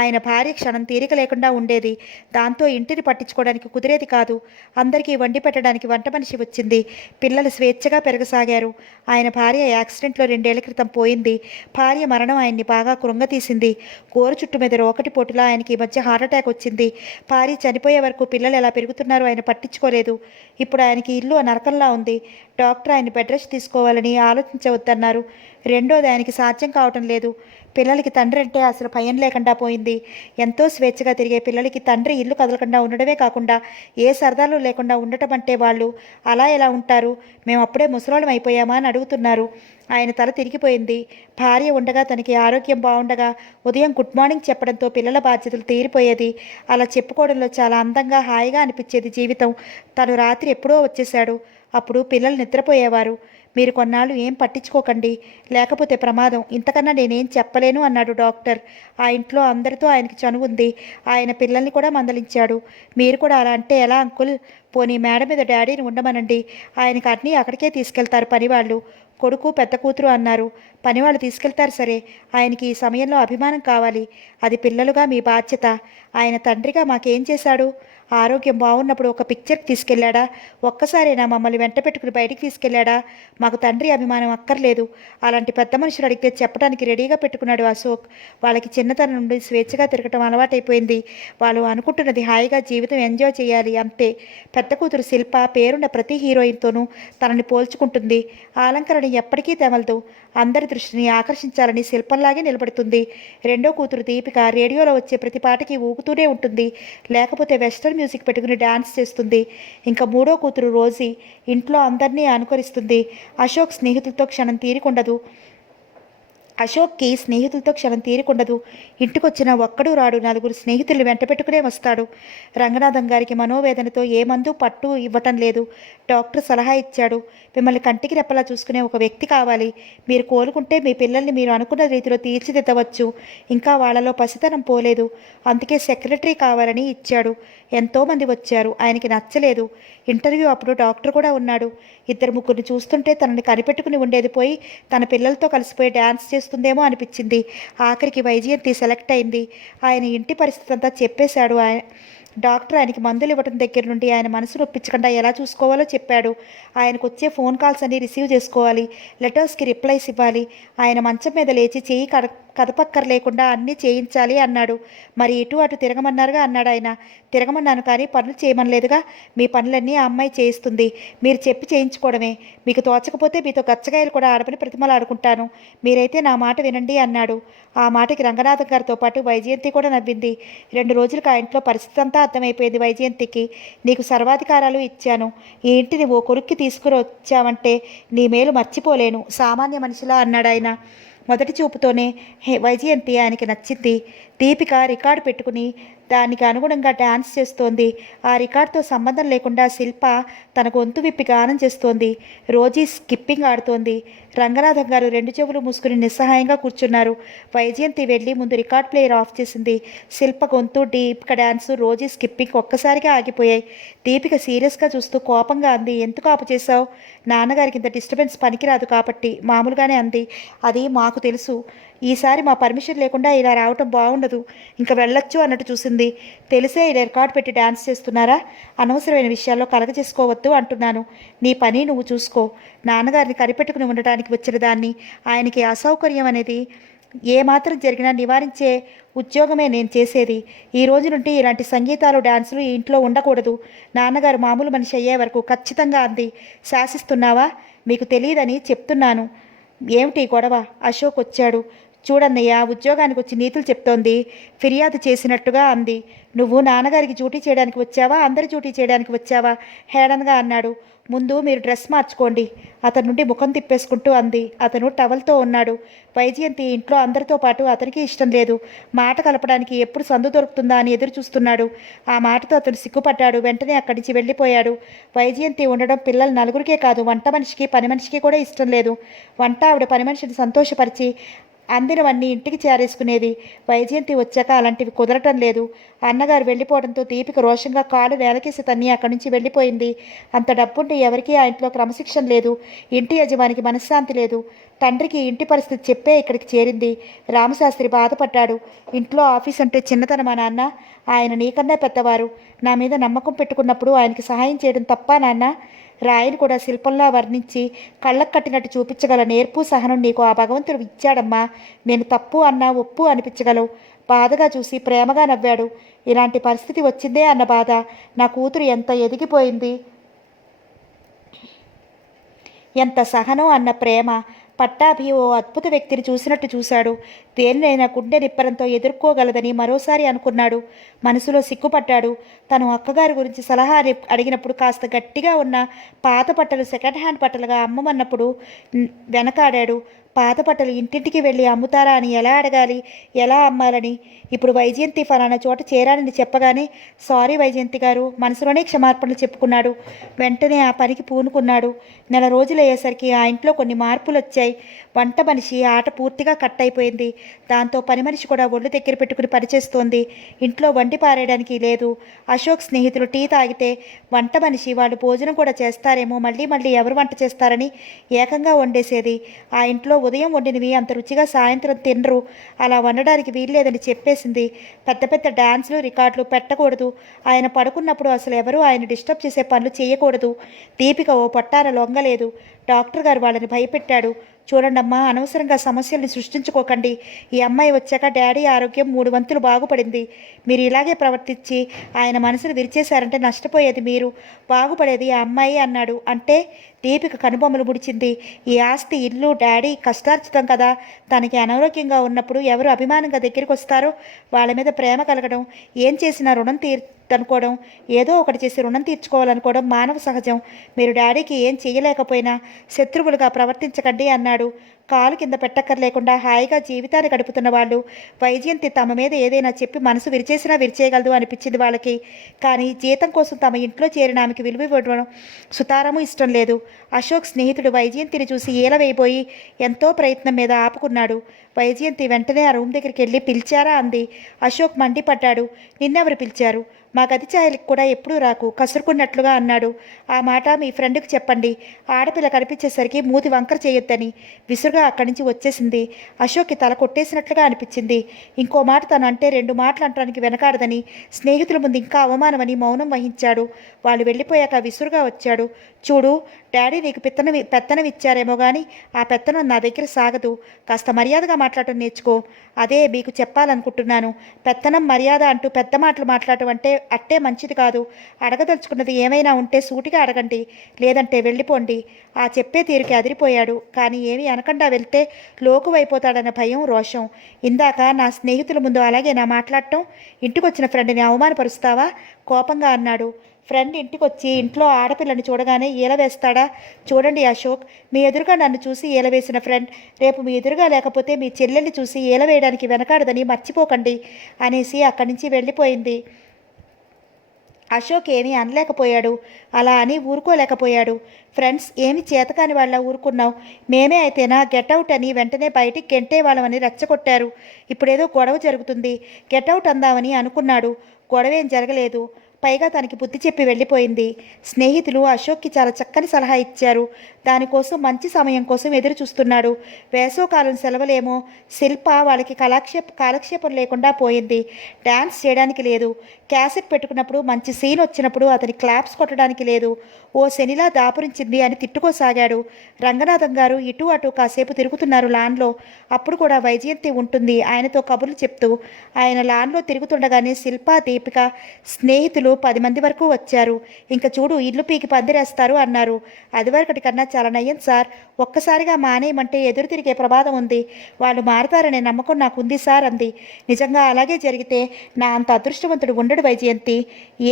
ఆయన భార్య క్షణం తీరిక లేకుండా ఉండేది. దాంతో ఇంటిని పట్టించుకోవడానికి కుదిరేది కాదు. అందరికీ వండి పెట్టడానికి వంట మనిషి వచ్చింది. పిల్లలు స్వేచ్ఛగా పెరగసాగారు. ఆయన భార్య యాక్సిడెంట్లో 2 ఏళ్ల క్రితం పోయింది. భార్య మరణం ఆయన్ని బాగా కృంగతీసింది. గోరు చుట్టు మీద రోకటి పోటులా ఆయనకి ఈ మధ్య హార్ట్అటాక్ వచ్చింది. భార్య చనిపోయే వరకు పిల్లలు ఎలా పెరుగుతున్నారో ఆయన పట్టించుకోలేదు. ఇప్పుడు ఆయనకి ఇల్లు నరకంలా ఉంది. డాక్టర్ ఆయన బెడ్ రెస్ట్ తీసుకోవాలని ఆలోచించవద్దన్నారు. రెండోది ఆయనకి సాధ్యం కావటం లేదు. పిల్లలకి తండ్రి అంటే అసలు భయం లేకుండా పోయింది. ఎంతో స్వేచ్ఛగా తిరిగే పిల్లలకి తండ్రి ఇల్లు కదలకుండా ఉండడమే కాకుండా ఏ సరదాలు లేకుండా ఉండటం అంటే వాళ్ళు అలా ఎలా ఉంటారు? మేము అప్పుడే ముసలోళ్ళం అయిపోయామా అని అడుగుతున్నారు. ఆయన తల తిరిగిపోయింది. భార్య ఉండగా, తనకి ఆరోగ్యం బాగుండగా ఉదయం గుడ్ మార్నింగ్ చెప్పడంతో పిల్లల బాధ్యతలు తీరిపోయేది. అలా చెప్పుకోవడంలో చాలా అందంగా, హాయిగా అనిపించేది జీవితం. తను రాత్రి ఎప్పుడో వచ్చేశాడు. అప్పుడు పిల్లలు నిద్రపోయేవారు. మీరు కొన్నాళ్ళు ఏం పట్టించుకోకండి, లేకపోతే ప్రమాదం. ఇంతకన్నా నేనేం చెప్పలేను అన్నాడు డాక్టర్. ఆ ఇంట్లో అందరితో ఆయనకి చనువు ఉంది. ఆయన పిల్లల్ని కూడా మందలించాడు. మీరు కూడా అలా అంటే ఎలా అంకుల్? పోనీ మేడ మీద డాడీని ఉండమనండి. ఆయనకి అన్నీ అక్కడికే తీసుకెళ్తారు పనివాళ్ళు. కొడుకు, పెద్ద కూతురు అన్నారు. పనివాళ్ళు తీసుకెళ్తారు సరే, ఆయనకి ఈ సమయంలో అభిమానం కావాలి. అది పిల్లలుగా మీ బాధ్యత. ఆయన తండ్రిగా మాకేం చేశాడు? ఆరోగ్యం బాగున్నప్పుడు ఒక పిక్చర్కి తీసుకెళ్లాడా? ఒక్కసారైనా మమ్మల్ని వెంట పెట్టుకుని బయటికి తీసుకెళ్లాడా? మాకు తండ్రి అభిమానం అక్కర్లేదు. అలాంటి పెద్ద మనుషులు అడిగితే చెప్పడానికి రెడీగా పెట్టుకున్నాడు అశోక్. వాళ్ళకి చిన్నతనం నుండి స్వేచ్ఛగా తిరగటం అలవాటైపోయింది. వాళ్ళు అనుకుంటున్నది హాయిగా జీవితం ఎంజాయ్ చేయాలి అంతే. పెద్ద కూతురు శిల్ప పేరున్న ప్రతి హీరోయిన్తోనూ తనని పోల్చుకుంటుంది. అలంకరణ ఎప్పటికీ తెమలదు. అందరి దృష్టిని ఆకర్షించాలని శిల్పంలాగే నిలబడుతుంది. రెండో కూతురు దీపిక రేడియోలో వచ్చే ప్రతి పాటకి ఊగుతూనే ఉంటుంది. లేకపోతే వెస్టర్న్ మ్యూజిక్ పెట్టుకుని డాన్స్ చేస్తుంది. ఇంకా మూడో కూతురు రోజీ ఇంట్లో అందరినీ అనుకరిస్తుంది. అశోక్ స్నేహితులతో క్షణం తీరికుండదు. అశోక్కి స్నేహితులతో క్షణం తీరికుండదు. ఇంటికొచ్చిన ఒక్కడూ రాడు. 4 స్నేహితుల్ని వెంట పెట్టుకునే వస్తాడు. రంగనాథం గారికి మనోవేదనతో ఏ మందు పట్టు ఇవ్వటం లేదు. డాక్టర్ సలహా ఇచ్చాడు. మిమ్మల్ని కంటికి రెప్పలా చూసుకునే ఒక వ్యక్తి కావాలి. మీరు కోలుకుంటే మీ పిల్లల్ని మీరు అనుకున్న రీతిలో తీర్చిదిద్దవచ్చు. ఇంకా వాళ్ళలో పసితనం పోలేదు. అందుకే సెక్రటరీ కావాలని ఇచ్చాడు. ఎంతోమంది వచ్చారు. ఆయనకి నచ్చలేదు. ఇంటర్వ్యూ అప్పుడు డాక్టర్ కూడా ఉన్నాడు. 2-3 చూస్తుంటే తనని కనిపెట్టుకుని ఉండేది పోయి తన పిల్లలతో కలిసిపోయి డ్యాన్స్ చేస్తుందేమో అనిపించింది. ఆఖరికి వైజయంతి సెలెక్ట్ అయింది. ఆయన ఇంటి పరిస్థితి అంతా చెప్పేశాడు. డాక్టర్ ఆయనకి మందులు ఇవ్వడం దగ్గర నుండి ఆయన మనసు నొప్పించకుండా ఎలా చూసుకోవాలో చెప్పాడు. ఆయనకు వచ్చే ఫోన్ కాల్స్ అన్ని రిసీవ్ చేసుకోవాలి. లెటర్స్కి రిప్లైస్ ఇవ్వాలి. ఆయన మంచం మీద లేచి చెయ్యి కదపక్కర్లేకుండా అన్నీ చేయించాలి అన్నాడు. మరి ఇటు అటు తిరగమన్నారుగా అన్నాడు ఆయన. తిరగమన్నాను కానీ పనులు చేయమనలేదుగా. మీ పనులన్నీ ఆ అమ్మాయి చేయిస్తుంది. మీరు చెప్పి చేయించుకోవడమే. మీకు తోచకపోతే మీతో గచ్చగాయలు కూడా ఆడమని ప్రతిమలాడుకుంటాను. మీరైతే నా మాట వినండి అన్నాడు. ఆ మాటకి రంగనాథం గారితో పాటు వైజయంతి కూడా నవ్వింది. 2 రోజులకు ఆ ఇంట్లో పరిస్థితి అంతా అర్థమైపోయింది వైజయంతికి. నీకు సర్వాధికారాలు ఇచ్చాను. ఈ ఇంటిని ఓ కొరుక్కి తీసుకుని వచ్చావంటే నీ మేలు మర్చిపోలేను సామాన్య మనిషిలా అన్నాడు ఆయన. మొదటి చూపుతోనే వైజయంతి ఆయనకి నచ్చింది. దీపిక రికార్డు పెట్టుకుని దానికి అనుగుణంగా డ్యాన్స్ చేస్తోంది. ఆ రికార్డుతో సంబంధం లేకుండా శిల్ప తన గొంతు విప్పి గానం చేస్తోంది. Rosie skipping ఆడుతోంది. రంగనాథం గారు 2 చెవులు మూసుకుని నిస్సహాయంగా కూర్చున్నారు. వైజయంతి వెళ్ళి ముందు రికార్డ్ ప్లేయర్ ఆఫ్ చేసింది. శిల్ప గొంతు, దీపిక డ్యాన్సు, రోజీ స్కిప్పింగ్ ఒక్కసారిగా ఆగిపోయాయి. దీపిక సీరియస్గా చూస్తూ కోపంగా అంది, ఎందుకు ఆపు చేశావు? నాన్నగారికి ఇంత డిస్టర్బెన్స్ పనికిరాదు కాబట్టి మామూలుగానే అంది. అది మాకు తెలుసు. ఈసారి మా పర్మిషన్ లేకుండా ఇలా రావటం బాగుండదు. ఇంకా వెళ్ళొచ్చు అన్నట్టు చూసింది. తెలిసే ఇలా రికార్డ్ పెట్టి డ్యాన్స్ చేస్తున్నారా? అనవసరమైన విషయాల్లో కలగజేసుకోవద్దు అంటున్నాను. నీ పని నువ్వు చూసుకో. నాన్నగారిని కనిపెట్టుకుని ఉండటానికి వచ్చిన దాన్ని ఆయనకి అసౌకర్యం అనేది ఏమాత్రం జరిగినా నివారించే ఉద్యోగమే నేను చేసేది. ఈ రోజు నుండి ఇలాంటి సంగీతాలు, డ్యాన్సులు ఈ ఇంట్లో ఉండకూడదు. నాన్నగారు మామూలు మనిషి అయ్యే వరకు ఖచ్చితంగా అంది. శాసిస్తున్నావా? మీకు తెలియదని చెప్తున్నాను. ఏమిటి గొడవ? అశోక్ వచ్చాడు. చూడన్నయ్య ఉద్యోగానికి వచ్చి నీతులు చెప్తోంది. ఫిర్యాదు చేసినట్టుగా అంది. నువ్వు నాన్నగారికి డ్యూటీ చేయడానికి వచ్చావా, అందరి డ్యూటీ చేయడానికి వచ్చావా హేళనగా అన్నాడు. ముందు మీరు డ్రెస్ మార్చుకోండి అతని నుండి ముఖం తిప్పేసుకుంటూ అంది. అతను టవల్తో ఉన్నాడు. వైజయంతి ఇంట్లో అందరితో పాటు అతనికి ఇష్టం లేదు. మాట కలపడానికి ఎప్పుడు సందు దొరుకుతుందా అని ఎదురు చూస్తున్నాడు. ఆ మాటతో అతను సిగ్గుపడ్డాడు. వెంటనే అక్కడి నుంచి వెళ్ళిపోయాడు. వైజయంతి ఉండడం పిల్లలు నలుగురికే కాదు, వంట మనిషికి పని మనిషికి కూడా ఇష్టం లేదు. వంట ఆవిడ పని మనిషిని సంతోషపరిచి అందినవన్నీ ఇంటికి చేరేసుకునేది. వైజయంతి వచ్చాక అలాంటివి కుదరటం లేదు. అన్నగారు వెళ్ళిపోవడంతో దీపిక రోషంగా కాలు నేలకేసి తన్ని అక్కడి నుంచి వెళ్ళిపోయింది. అంత డబ్బుంటే ఎవరికీ ఆ ఇంట్లో క్రమశిక్షణ లేదు. ఇంటి యజమానికి మనశ్శాంతి లేదు. తండ్రికి ఇంటి పరిస్థితి చెప్పే ఇక్కడికి చేరింది. రామశాస్త్రి బాధపడ్డాడు. ఇంట్లో ఆఫీస్ అంటే చిన్నతనమా నాన్న? ఆయన నీకన్నా పెద్దవారు. నా మీద నమ్మకం పెట్టుకున్నప్పుడు ఆయనకి సహాయం చేయడం తప్ప నాన్న? రాయిని కూడా శిల్పంలా వర్ణించి కళ్ళకు కట్టినట్టు చూపించగల నేర్పు సహనం నీకు ఆ భగవంతుడు ఇచ్చాడమ్మా. నేను తప్పు అన్నా ఒప్పు అనిపించగలవు. బాధగా చూసి ప్రేమగా నవ్వాడు. ఇలాంటి పరిస్థితి వచ్చిందే అన్న బాధ. నా కూతురు ఎంత ఎదిగిపోయింది, ఎంత సహనం అన్న ప్రేమ. పట్టాభి ఓ అద్భుత వ్యక్తిని చూసినట్టు చూశాడు. దేనినైనా గుండె నిప్పరంతో ఎదుర్కోగలదని మరోసారి అనుకున్నాడు. మనసులో సిగ్గుపడ్డాడు. తను అక్కగారి గురించి సలహా అడిగినప్పుడు కాస్త గట్టిగా ఉన్న పాత బట్టలు సెకండ్ హ్యాండ్ బట్టలుగా అమ్మమన్నప్పుడు వెనకాడాడు. పాత బట్టలు ఇంటింటికి వెళ్ళి అమ్ముతారా అని ఎలా అడగాలి, ఎలా అమ్మాలని? ఇప్పుడు వైజయంతి ఫలానా చోట చేరానని చెప్పగానే సారీ వైజయంతి గారు మనసులోనే క్షమార్పణలు చెప్పుకున్నాడు. వెంటనే ఆ పనికి పూనుకున్నాడు. నెల రోజులయ్యేసరికి ఆ ఇంట్లో కొన్ని మార్పులు వచ్చాయి. వంట మనిషి ఆట పూర్తిగా కట్ అయిపోయింది. దాంతో పని మనిషి కూడా ఒళ్ళు దగ్గర పెట్టుకుని పనిచేస్తోంది. ఇంట్లో వండి పారేయడానికి లేదు. అశోక్ స్నేహితులు టీ తాగితే వంట మనిషి వాళ్ళు భోజనం కూడా చేస్తారేమో, మళ్ళీ మళ్ళీ ఎవరు వంట చేస్తారని ఏకంగా వండేసేది. ఆ ఇంట్లో ఉదయం వండినవి అంత రుచిగా సాయంత్రం తినరు. అలా వండడానికి వీల్లేదని చెప్పేసింది. పెద్ద పెద్ద డాన్సులు రికార్డులు పెట్టకూడదు. ఆయన పడుకున్నప్పుడు అసలు ఎవరూ ఆయన డిస్టర్బ్ చేసే పనులు చేయకూడదు. దీపిక ఓ పట్టాన లొంగలేదు. డాక్టర్ గారు వాళ్ళని భయపెట్టాడు. చూడండమ్మా, అనవసరంగా సమస్యల్ని సృష్టించుకోకండి. ఈ అమ్మాయి వచ్చాక డాడీ ఆరోగ్యం 3 వంతులు బాగుపడింది. మీరు ఇలాగే ప్రవర్తించి ఆయన మనసును విరిచేశారంటే నష్టపోయేది మీరు, బాగుపడేది ఆ అమ్మాయి అన్నాడు. అంటే దీపిక కనుబొమ్మలు ముడిచింది. ఈ ఆస్తి, ఇల్లు డాడీ కష్టార్జితం కదా. తనకి అనారోగ్యంగా ఉన్నప్పుడు ఎవరు అభిమానంగా దగ్గరికి వస్తారో వాళ్ళ మీద ప్రేమ కలగడం, ఏం చేసినా రుణం తీర్చనుకోవడం, ఏదో ఒకటి చేసి రుణం తీర్చుకోవాలనుకోవడం మానవ సహజం. మీరు డాడీకి ఏం చేయలేకపోయినా శత్రువులుగా ప్రవర్తించకండి అన్నాడు. కాలు కింద పెట్టక్కర్లేకుండా హాయిగా జీవితాన్ని గడుపుతున్న వాళ్ళు వైజయంతి తమ మీద ఏదైనా చెప్పి మనసు విరిచేసినా విరిచేయగలదు అనిపించింది వాళ్ళకి. కానీ జీతం కోసం తమ ఇంట్లో చేరిన ఆమెకి విలువ ఇవ్వడం సుతారము ఇష్టం లేదు. అశోక్ స్నేహితుడు వైజయంతిని చూసి ఈల వేయబోయి ఎంతో ప్రయత్నం మీద ఆపుకున్నాడు. వైజయంతి వెంటనే ఆ రూమ్ దగ్గరికి వెళ్ళి పిలిచారా అంది. అశోక్ మండిపడ్డాడు. నిన్నెవరు పిలిచారు? మా గది ఛాయలకు కూడా ఎప్పుడూ రాకు కసురుకున్నట్లుగా అన్నాడు. ఆ మాట మీ ఫ్రెండ్కి చెప్పండి. ఆడపిల్ల కనిపించేసరికి మూతి వంకర చేయొద్దని విసురుగా అక్కడి నుంచి వచ్చేసింది. అశోక్కి తల కొట్టేసినట్లుగా అనిపించింది. ఇంకో మాట తను అంటే 2 మాటలు అంటానికి వెనకాడదని, స్నేహితుల ముందు ఇంకా అవమానమని మౌనం వహించాడు. వాళ్ళు వెళ్ళిపోయాక విసురుగా వచ్చాడు. చూడు, డాడీ నీకు పెత్తనం ఇచ్చారేమో కానీ ఆ పెత్తనం నా దగ్గర సాగదు. కాస్త మర్యాదగా మాట్లాడటం నేర్చుకో. అదే మీకు చెప్పాలనుకుంటున్నాను. పెత్తనం మర్యాద అంటూ పెద్ద మాటలు మాట్లాడటం అంటే అట్టే మంచిది కాదు. అడగదలుచుకున్నది ఏమైనా ఉంటే సూటిగా అడగండి, లేదంటే వెళ్ళిపోండి. ఆ చెప్పే తీరుకి అదిరిపోయాడు. కానీ ఏమీ అనకుండా వెళ్తే లోకువైపోతాడన్న భయం, రోషం. ఇందాక నా స్నేహితుల ముందు అలాగే నా మాట్లాడటం? ఇంటికొచ్చిన ఫ్రెండ్ని అవమానపరుస్తావా? కోపంగా అన్నాడు. ఫ్రెండ్ ఇంటికొచ్చి ఇంట్లో ఆడపిల్లని చూడగానే ఈల వేస్తాడా? చూడండి అశోక్, మీ ఎదురుగా నన్ను చూసి ఈల వేసిన ఫ్రెండ్ రేపు మీ ఎదురుగా లేకపోతే మీ చెల్లెల్ని చూసి ఈల వేయడానికి వెనకాడదని మర్చిపోకండి అనేసి అక్కడి నుంచి వెళ్ళిపోయింది. అశోక్ ఏమీ అనలేకపోయాడు. అలా అని ఊరుకోలేకపోయాడు. ఫ్రెండ్స్ ఏమి చేతకాని వాళ్ళ ఊరుకున్నావు? మేమే అయితేనా గెటౌట్ అని వెంటనే బయటికి గెంటేవాళ్ళమని రెచ్చగొట్టారు. ఇప్పుడేదో గొడవ జరుగుతుంది, గెటౌట్ అందామని అనుకున్నాడు. గొడవేం జరగలేదు. పైగా తనకి బుద్ధి చెప్పి వెళ్ళిపోయింది. స్నేహితులు అశోక్కి చాలా చక్కని సలహా ఇచ్చారు. దానికోసం మంచి సమయం కోసం ఎదురు చూస్తున్నాడు. వేసవకాలం సెలవులేమో. శిల్ప వాళ్ళకి కాలక్షేపం లేకుండా పోయింది. డ్యాన్స్ చేయడానికి లేదు. క్యాసెట్ పెట్టుకున్నప్పుడు మంచి సీన్ వచ్చినప్పుడు అతని క్లాప్స్ కొట్టడానికి లేదు. ఓ శనిలా దాపురించింది అని తిట్టుకోసాగాడు. రంగనాథం గారు ఇటు అటు కాసేపు తిరుగుతున్నారు లాన్లో. అప్పుడు కూడా వైజయంతి ఉంటుంది ఆయనతో కబుర్లు చెప్తూ. ఆయన లాన్లో తిరుగుతుండగానే శిల్ప, దీపిక స్నేహితులు 10 మంది వరకు వచ్చారు. ఇంక చూడు ఇల్లు పీకి పందిరేస్తారు అన్నారు. అదివరకటి కన్నా చాలా నయ్యం సార్. ఒక్కసారిగా మానేయమంటే ఎదురు తిరిగే ప్రమాదం ఉంది. వాళ్ళు మారతారనే నమ్మకం నాకుంది సార్ అంది. నిజంగా అలాగే జరిగితే నా అంత అదృష్టవంతుడు ఉండడు వైజయంతి.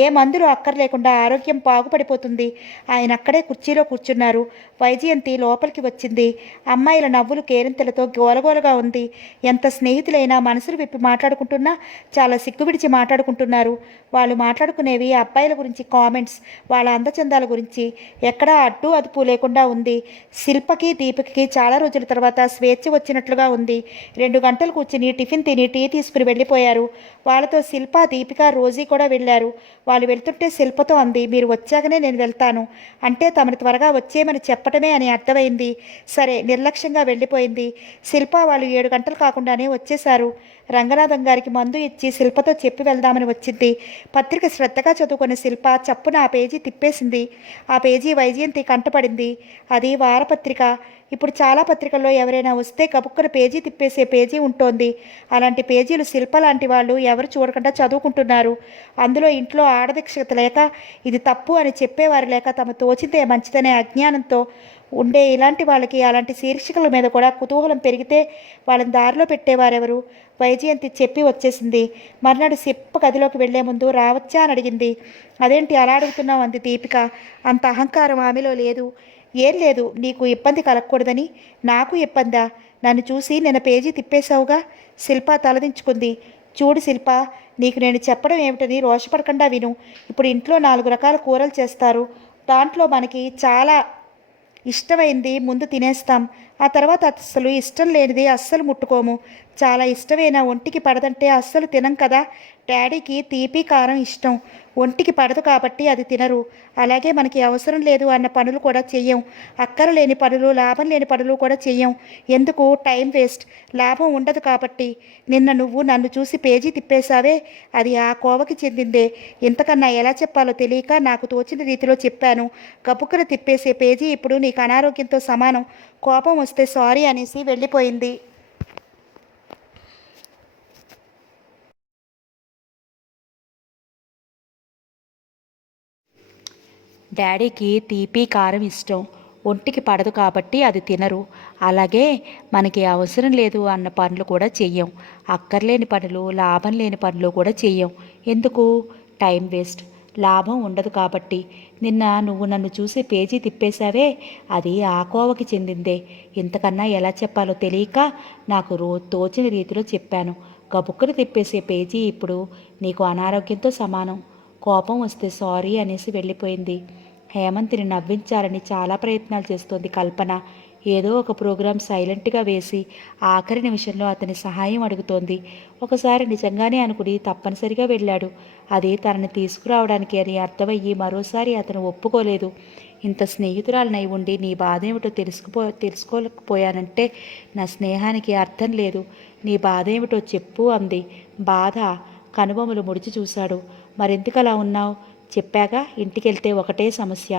ఏ మందులు అక్కర్లేకుండా ఆరోగ్యం బాగుపడిపోతుంది. ఆయన అక్కడే కుర్చీలో కూర్చున్నారు. వైజయంతి లోపలికి వచ్చింది. అమ్మాయిల నవ్వులు కేరింతలతో గోలగోలగా ఉంది. ఎంత స్నేహితులైనా మనసులు విప్పి మాట్లాడుకుంటున్నా చాలా సిగ్గు విడిచి మాట్లాడుకుంటున్నారు. వాళ్ళు మాట్లాడుకునేవి అబ్బాయిల గురించి కామెంట్స్, వాళ్ళ అందచందాల గురించి. ఎక్కడా అడ్డు అదుపు లేకుండా ఉంది. శిల్పకి దీపికకి చాలా రోజుల తర్వాత స్వేచ్ఛ వచ్చినట్లుగా ఉంది. 2 గంటలు కూర్చుని టిఫిన్ తిని టీ తీసుకుని వెళ్ళిపోయారు. వాళ్ళతో శిల్ప, దీపిక, రోజీ కూడా వెళ్ళారు. వాళ్ళు వెళ్తుంటే శిల్పతో అంది, మీరు వచ్చాకనే నేను వెళ్తాను అంటే తమను త్వరగా వచ్చేయమని చెప్పటమే అని అర్థమైంది. సరే నిర్లక్ష్యంగా వెళ్ళిపోయింది. శిల్ప వాళ్ళు 7 గంటలు కాకుండానే వచ్చేశారు. రంగనాథం గారికి మందు ఇచ్చి శిల్పతో చెప్పి వెళ్దామని వచ్చింది. పత్రిక శ్రద్ధగా చదువుకున్న శిల్ప చప్పున ఆ పేజీ తిప్పేసింది. ఆ పేజీ వైజయంతి కంటపడింది. అది వారపత్రిక. ఇప్పుడు చాలా పత్రికల్లో ఎవరైనా వస్తే కబుక్కన పేజీ తిప్పేసే పేజీ ఉంటోంది. అలాంటి పేజీలు శిల్ప లాంటి వాళ్ళు ఎవరు చూడకుండా చదువుకుంటున్నారు. అందులో ఇంట్లో ఆడదక్షత లేక, ఇది తప్పు అని చెప్పేవారు లేక, తమ తోచిందే మంచిదనే అజ్ఞానంతో ఉండే ఇలాంటి వాళ్ళకి అలాంటి శీర్షికల మీద కూడా కుతూహలం పెరిగితే వాళ్ళని దారిలో పెట్టేవారెవరు? వైజయంతి చెప్పి వచ్చేసింది. మర్నాడు శిల్ప గదిలోకి వెళ్లే ముందు రావచ్చా అని అడిగింది. అదేంటి అలా అడుగుతున్నావు అంది దీపిక. అంత అహంకారం ఆమెలో లేదు. ఏం లేదు, నీకు ఇబ్బంది కలగకూడదని. నాకు ఇబ్బందా? నన్ను చూసి నిన్న పేజీ తిప్పేశావుగా. శిల్ప తలదించుకుంది. చూడు శిల్ప, నీకు నేను చెప్పడం ఏమిటని రోషపడకుండా విను. ఇప్పుడు ఇంట్లో 4 రకాల కూరలు చేస్తారు. దాంట్లో మనకి చాలా ఇష్టమైంది ముందు తినేస్తాం. ఆ తర్వాత అసలు ఇష్టం లేనిది అస్సలు ముట్టుకోము. చాలా ఇష్టమైన ఒంటికి పడదంటే అస్సలు తినం కదా. డాడీకి తీపి కారం ఇష్టం, ఒంటికి పడదు కాబట్టి అది తినరు. అలాగే మనకి అవసరం లేదు అన్న పనులు కూడా చెయ్యం. అక్కర లేని పనులు, లాభం లేని పనులు కూడా చెయ్యం. ఎందుకు? Time waste. లాభం ఉండదు కాబట్టి. నిన్న నువ్వు నన్ను చూసి పేజీ తిప్పేశావే, అది ఆ కోవకి చెందిందే. ఇంతకన్నా ఎలా చెప్పాలో తెలియక నాకు తోచిన రీతిలో చెప్పాను. గబుక్కున తిప్పేసే పేజీ ఇప్పుడు నీకు అనారోగ్యంతో సమానం. కోపం వస్తే సారీ అనేసి వెళ్ళిపోయింది. డాడీకి తీపి కారం ఇష్టం, ఒంటికి పడదు కాబట్టి అది తినరు. అలాగే మనకి అవసరం లేదు అన్న పనులు కూడా చెయ్యం. అక్కర్లేని పనులు, లాభం లేని పనులు కూడా చెయ్యం. ఎందుకు? Time waste. లాభం ఉండదు కాబట్టి. నిన్న నువ్వు నన్ను చూసి పేజీ తిప్పేశావే, అది ఆ కోవకి చెందిందే. ఇంతకన్నా ఎలా చెప్పాలో తెలియక నాకు తోచిన రీతిలో చెప్పాను. గబుక్కుని తిప్పేసే పేజీ ఇప్పుడు నీకు అనారోగ్యంతో సమానం. కోపం వస్తే సారీ అనేసి వెళ్ళిపోయింది. హేమంత్ని నవ్వించాలని చాలా ప్రయత్నాలు చేస్తోంది కల్పన. ఏదో ఒక ప్రోగ్రాం సైలెంట్గా వేసి ఆఖరి నిమిషంలో అతని సహాయం అడుగుతోంది. ఒకసారి నిజంగానే అనుకుని తప్పనిసరిగా వెళ్ళాడు. అది తనని తీసుకురావడానికి అని అర్థమయ్యి మరోసారి అతను ఒప్పుకోలేదు. ఇంత స్నేహితురాలనై ఉండి నీ బాధ ఏమిటో తెలుసుకోలేకపోయానంటే నా స్నేహానికి అర్థం లేదు. నీ బాధ ఏమిటో చెప్పు అంది. బాధ? కనుబొమ్మలు ముడిచి చూశాడు. మరెందుకలా ఉన్నావు? చెప్పాగా, ఇంటికెళ్తే ఒకటే సమస్య.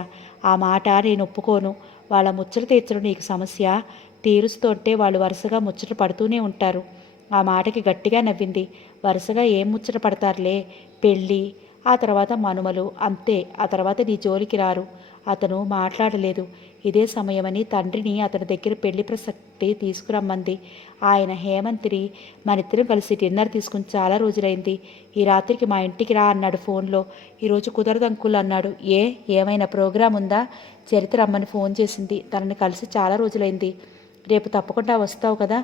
ఆ మాట నేను ఒప్పుకోను. వాళ్ళ ముచ్చట తీర్చడం నీకు సమస్య. తీరుస్తుంటే వాళ్ళు వరుసగా ముచ్చట పడుతూనే ఉంటారు. ఆ మాటకి గట్టిగా నవ్వింది. వరుసగా ఏం ముచ్చట పడతారులే, పెళ్ళి, ఆ తర్వాత మనుమలు, అంతే. ఆ తర్వాత నీ జోలికి రారు. అతను మాట్లాడలేదు. ఇదే సమయమని తండ్రిని అతని దగ్గర పెళ్లి ప్రసక్తి తీసుకురమ్మంది. ఆయన హేమంత్ని మనిద్దరం కలిసి డిన్నర్ తీసుకుని చాలా రోజులైంది. ఈ రాత్రికి మా ఇంటికి రా అన్నాడు ఫోన్లో. ఈరోజు కుదరదు అంకుల్ అన్నాడు. ఏమైనా ప్రోగ్రాం ఉందా? చరిత్ర రమ్మని ఫోన్ చేసింది. తనని కలిసి చాలా రోజులైంది. రేపు తప్పకుండా వస్తావు కదా?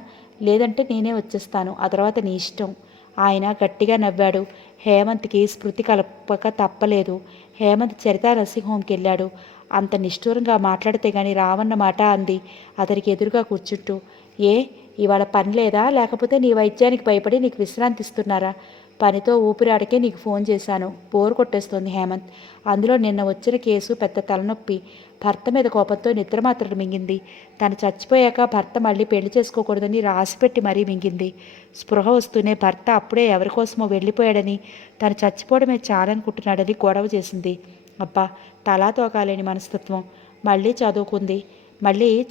లేదంటే నేనే వచ్చేస్తాను. ఆ తర్వాత నీ ఇష్టం. ఆయన గట్టిగా నవ్వాడు. హేమంత్కి స్మృతి కలపక తప్పలేదు. హేమంత్ చరిత నర్సింగ్ హోమ్కి వెళ్ళాడు. అంత నిష్ఠూరంగా మాట్లాడితే గాని రావన్నమాట అంది అతనికి ఎదురుగా కూర్చుంటూ. ఇవాళ పని లేదా? లేకపోతే నీ వైద్యానికి భయపడి నీకు విశ్రాంతి ఇస్తున్నారా? పనితో ఊపిరాడికే నీకు ఫోన్ చేశాను. బోరు కొట్టేస్తోంది హేమంత్. అందులో నిన్న వచ్చిన కేసు పెద్ద తలనొప్పి. భర్త మీద కోపంతో నిద్రమాత్రలు మింగింది. తను చచ్చిపోయాక భర్త మళ్ళీ పెళ్లి చేసుకోకూడదని రాసిపెట్టి మరీ మింగింది. స్పృహ వస్తూనే భర్త అప్పుడే ఎవరికోసమో వెళ్ళిపోయాడని, తను చచ్చిపోవడమే చాలనుకుంటున్నాడని గొడవ చేసింది. అబ్బా, తలా తోకాలేని మనస్తత్వం. మళ్ళీ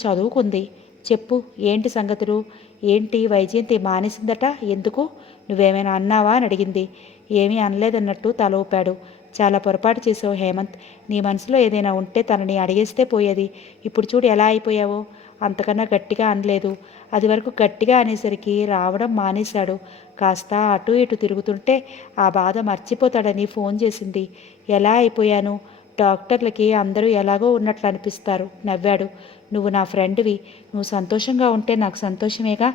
చదువుకుంది. చెప్పు, ఏంటి సంగతులు? ఏంటి వైజయంతి మానేసిందట? ఎందుకు? నువ్వేమైనా అన్నావా అని అడిగింది. ఏమీ అనలేదన్నట్టు తల ఊపాడు. చాలా పొరపాటు చేసావు హేమంత్. నీ మనసులో ఏదైనా ఉంటే తనని అడిగేస్తే పోయేది. ఇప్పుడు చూడు ఎలా అయిపోయావో. అంతకన్నా గట్టిగా అనలేదు. అది వరకు గట్టిగా అనేసరికి రావడం మానేశాడు. కాస్త అటు ఇటు తిరుగుతుంటే ఆ బాధ మర్చిపోతాడని ఫోన్ చేసింది. ఎలా అయిపోయాను? డాక్టర్లకి అందరూ ఎలాగో ఉన్నట్లు అనిపిస్తారు. నవ్వాడు. నువ్వు నా ఫ్రెండ్వి. నువ్వు సంతోషంగా ఉంటే నాకు సంతోషమేగా.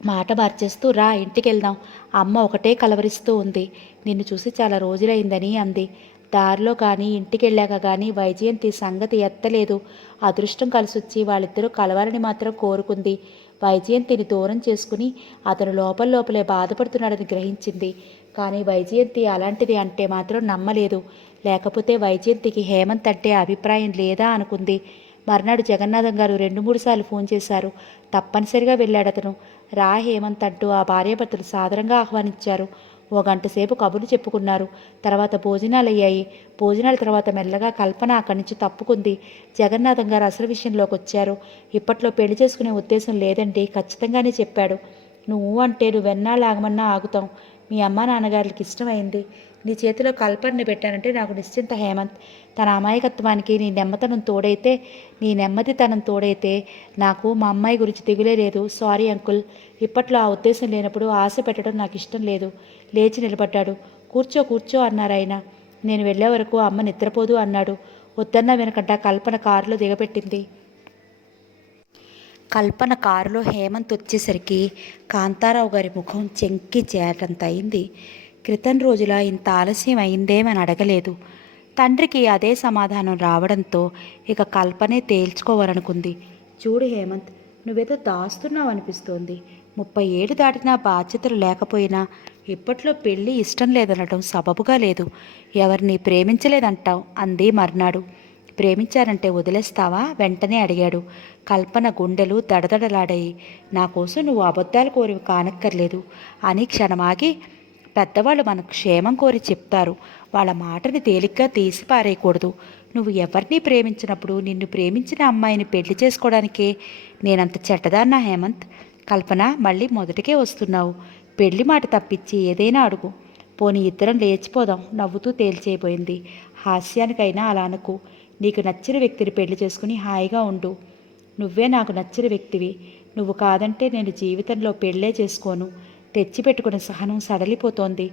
మాట మార్చేస్తూ రా ఇంటికి వెళ్దాం. అమ్మ ఒకటే కలవరిస్తూ ఉంది. నిన్ను చూసి చాలా రోజులైందని అంది. దారిలో కానీ ఇంటికి వెళ్ళాక కానీ వైజయంతి సంగతి ఎత్తలేదు. అదృష్టం కలిసొచ్చి వాళ్ళిద్దరూ కలవాలని మాత్రం కోరుకుంది. వైజయంతిని దూరం చేసుకుని అతను లోపలే బాధపడుతున్నాడని గ్రహించింది. కానీ వైజయంతి అలాంటిది అంటే మాత్రం నమ్మలేదు. లేకపోతే వైజయంతికి హేమంత్ అంటే అభిప్రాయం లేదా అనుకుంది. మర్నాడు జగన్నాథం గారు 2-3 సార్లు ఫోన్ చేశారు. తప్పనిసరిగా వెళ్ళాడతను. రా హేమంత్ అంటూ ఆ భార్యాభర్తలు సాదరంగా ఆహ్వానించారు. ఓ గంట సేపు కబుర్లు చెప్పుకున్నారు. తర్వాత భోజనాలు అయ్యాయి. భోజనాల తర్వాత మెల్లగా కల్పన అక్కడి నుంచి తప్పుకుంది. జగన్నాథం గారు అసలు విషయంలోకి వచ్చారు. ఇప్పట్లో పెళ్లి చేసుకునే ఉద్దేశం లేదండి, ఖచ్చితంగానే చెప్పాడు. నువ్వు అంటే నువ్వెన్నాళ్ళు ఆగమన్నా ఆగుతాం. మీ అమ్మా నాన్నగారికి ఇష్టమైంది. నీ చేతిలో కల్పనని పెట్టానంటే నాకు నిశ్చింత హేమంత్. తన అమాయకత్వానికి నీ నెమ్మదితనం తోడైతే నాకు మా అమ్మాయి గురించి దిగులే లేదు. Sorry uncle. ఇప్పట్లో ఆ ఉద్దేశం లేనప్పుడు ఆశ పెట్టడం నాకు ఇష్టం లేదు. లేచి నిలబడ్డాడు. కూర్చో కూర్చో అన్నారాయన. నేను వెళ్ళే వరకు అమ్మ నిద్రపోదు అన్నాడు. వద్దన్నా వినకుండా కల్పన కారులో దిగబెట్టింది. కల్పన కారులో హేమంత్ వచ్చేసరికి కాంతారావు గారి ముఖం చెంకి చేటంత అయింది. క్రితం రోజుల ఇంత ఆలస్యం అయిందేమని అడగలేదు. తండ్రికి అదే సమాధానం రావడంతో ఇక కల్పనే తేల్చుకోవాలనుకుంది. చూడు హేమంత్, నువ్వేదో దాస్తున్నావు అనిపిస్తోంది. 30 ఏళ్ళు దాటినా బాధ్యతలు లేకపోయినా ఇప్పట్లో పెళ్ళి ఇష్టం లేదనటం సబబుగా లేదు. ఎవరిని ప్రేమించలేదంటావు అంది మర్నాడు. ప్రేమించారంటే వదిలేస్తావా వెంటనే అడిగాడు. కల్పన గుండెలు దడదడలాడాయి. నా కోసం నువ్వు అబద్ధాలు కోరివి కానక్కర్లేదు అని క్షణమాగి, పెద్దవాళ్ళు మనకు క్షేమం కోరి చెప్తారు. వాళ్ళ మాటని తేలిగ్గా తీసి పారేయకూడదు. నువ్వు ఎవరిని ప్రేమించినప్పుడు నిన్ను ప్రేమించిన అమ్మాయిని పెళ్లి చేసుకోవడానికే నేనంత చెడ్డదాన్నా హేమంత్? కల్పన, మళ్ళీ మొదటికే వస్తున్నావు. పెళ్లి మాట తప్పించి ఏదైనా అడుగు. పోనీ ఇద్దరం లేచిపోదాం నవ్వుతూ తేల్చేయబోయింది. హాస్యానికైనా అలా అనుకు. నీకు నచ్చిన వ్యక్తిని పెళ్లి చేసుకుని హాయిగా ఉండు. నువ్వే నాకు నచ్చిన వ్యక్తివి. నువ్వు కాదంటే నేను జీవితంలో పెళ్ళే చేసుకోను. తెచ్చిపెట్టుకున్న సహనం సడలిపోతోంది.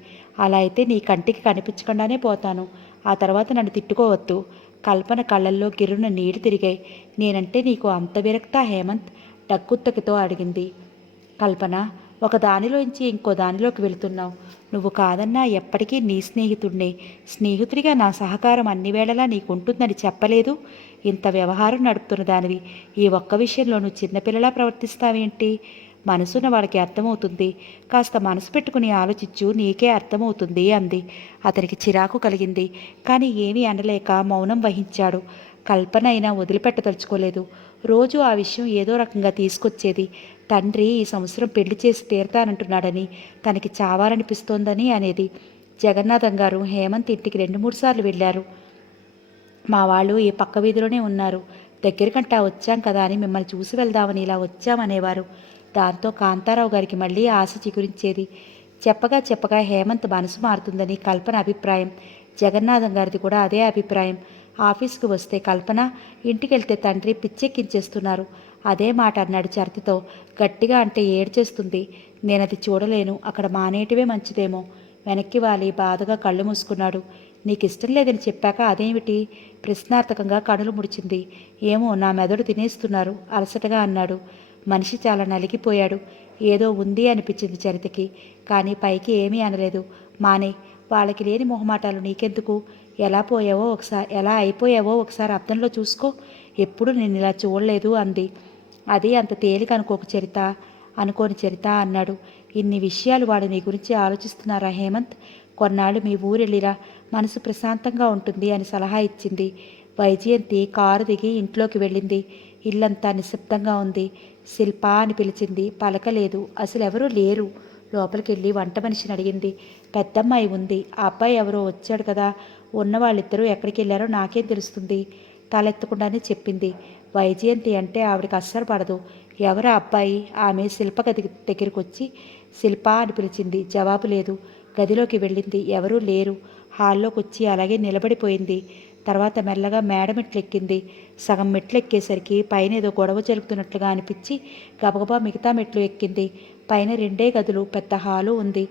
అలా అయితే నీ కంటికి కనిపించకుండానే పోతాను. ఆ తర్వాత నన్ను తిట్టుకోవద్దు. కల్పన కళ్ళల్లో గిర్రున నీళ్లు తిరిగాయి. నేనంటే నీకు అంత విరక్తా హేమంత్? డక్కుత్తకితో అడిగింది. కల్పన, ఒక దానిలోంచి ఇంకో దానిలోకి వెళుతున్నావు. నువ్వు కాదన్నా ఎప్పటికీ నీ స్నేహితుడినే. స్నేహితుడిగా నా సహకారం అన్ని వేళలా నీకుంటుందని చెప్పలేదు. ఇంత వ్యవహారం నడుపుతున్న దానివి ఈ ఒక్క విషయంలో నువ్వు చిన్నపిల్లలా ప్రవర్తిస్తావేంటి? మనసున్న వాళ్ళకి అర్థమవుతుంది. కాస్త మనసు పెట్టుకుని ఆలోచించు, నీకే అర్థమవుతుంది అంది. అతనికి చిరాకు కలిగింది. కానీ ఏమీ అనలేక మౌనం వహించాడు. కల్పన అయినా వదిలిపెట్టదలుచుకోలేదు. రోజు ఆ విషయం ఏదో రకంగా తీసుకొచ్చేది. తండ్రి ఈ సంవత్సరం పెళ్లి చేసి తీరతానంటున్నాడని, తనకి చావాలనిపిస్తోందని అనేది. జగన్నాథం గారు హేమంత్ ఇంటికి 2-3 సార్లు వెళ్ళారు. మా వాళ్ళు ఈ పక్క వీధిలోనే ఉన్నారు. దగ్గరికంటా వచ్చాం కదా అని మిమ్మల్ని చూసి వెళ్దామని ఇలా వచ్చామనేవారు. దాంతో కాంతారావు గారికి మళ్ళీ ఆశ చిగురించేది. చెప్పగా హేమంత్ మనసు మారుతుందని కల్పన అభిప్రాయం. జగన్నాథం గారిది కూడా అదే అభిప్రాయం. ఆఫీస్కి వస్తే కల్పన, ఇంటికి వెళ్తే తండ్రి పిచ్చెక్కించేస్తున్నారు. అదే మాట అన్నాడు చరితతో. గట్టిగా అంటే ఏడ్చేస్తుంది. నేనది చూడలేను. అక్కడ మానేటివే మంచిదేమో. వెనక్కి వాలి బాధగా కళ్ళు మూసుకున్నాడు. నీకు ఇష్టం లేదని చెప్పాక అదేమిటి? ప్రశ్నార్థకంగా కనులు ముడిచింది. ఏమో, నా మెదడు తినేస్తున్నారు అలసటగా అన్నాడు. మనిషి చాలా నలిగిపోయాడు. ఏదో ఉంది అనిపించింది చరితకి. కానీ పైకి ఏమీ అనలేదు. మానే, వాళ్ళకి లేని మొహమాటాలు నీకెందుకు? ఎలా అయిపోయావో ఒకసారి అర్థంలో చూసుకో. ఎప్పుడు నేను ఇలా చూడలేదు అంది. అది అంత తేలిక అనుకోని చరిత అన్నాడు. ఇన్ని విషయాలు వాడు నీ గురించి ఆలోచిస్తున్నారా హేమంత్? కొన్నాళ్ళు మీ ఊరెళ్ళిరా, మనసు ప్రశాంతంగా ఉంటుంది అని సలహా ఇచ్చింది. వైజయంతి కారు దిగి ఇంట్లోకి వెళ్ళింది. ఇల్లంతా నిశ్శబ్దంగా ఉంది. శిల్ప అని పిలిచింది. పలకలేదు. అసలు ఎవరూ లేరు. లోపలికెళ్ళి వంట మనిషిని అడిగింది. పెద్దమ్మాయి ఉంది. ఆ అబ్బాయి ఎవరో వచ్చాడు కదా, ఉన్న వాళ్ళిద్దరూ ఎక్కడికి వెళ్ళారో నాకేం తెలుస్తుంది? తలెత్తకుండానే చెప్పింది. వైజయంతి అంటే ఆవిడకి అస్సలు పడదు. ఎవరా అబ్బాయి? ఆమె శిల్ప గది దగ్గరికి వచ్చి శిల్ప అని పిలిచింది. జవాబు లేదు. గదిలోకి వెళ్ళింది. ఎవరూ లేరు. హాల్లోకి వచ్చి అలాగే నిలబడిపోయింది. తర్వాత మెల్లగా మేడ మెట్లెక్కింది. సగం మెట్లు ఎక్కేసరికి పైన ఏదో గొడవ జరుగుతున్నట్లుగా అనిపించి గబగబా మిగతా మెట్లు ఎక్కింది. పైన 2 గదులు, పెద్ద హాలు ఉంది.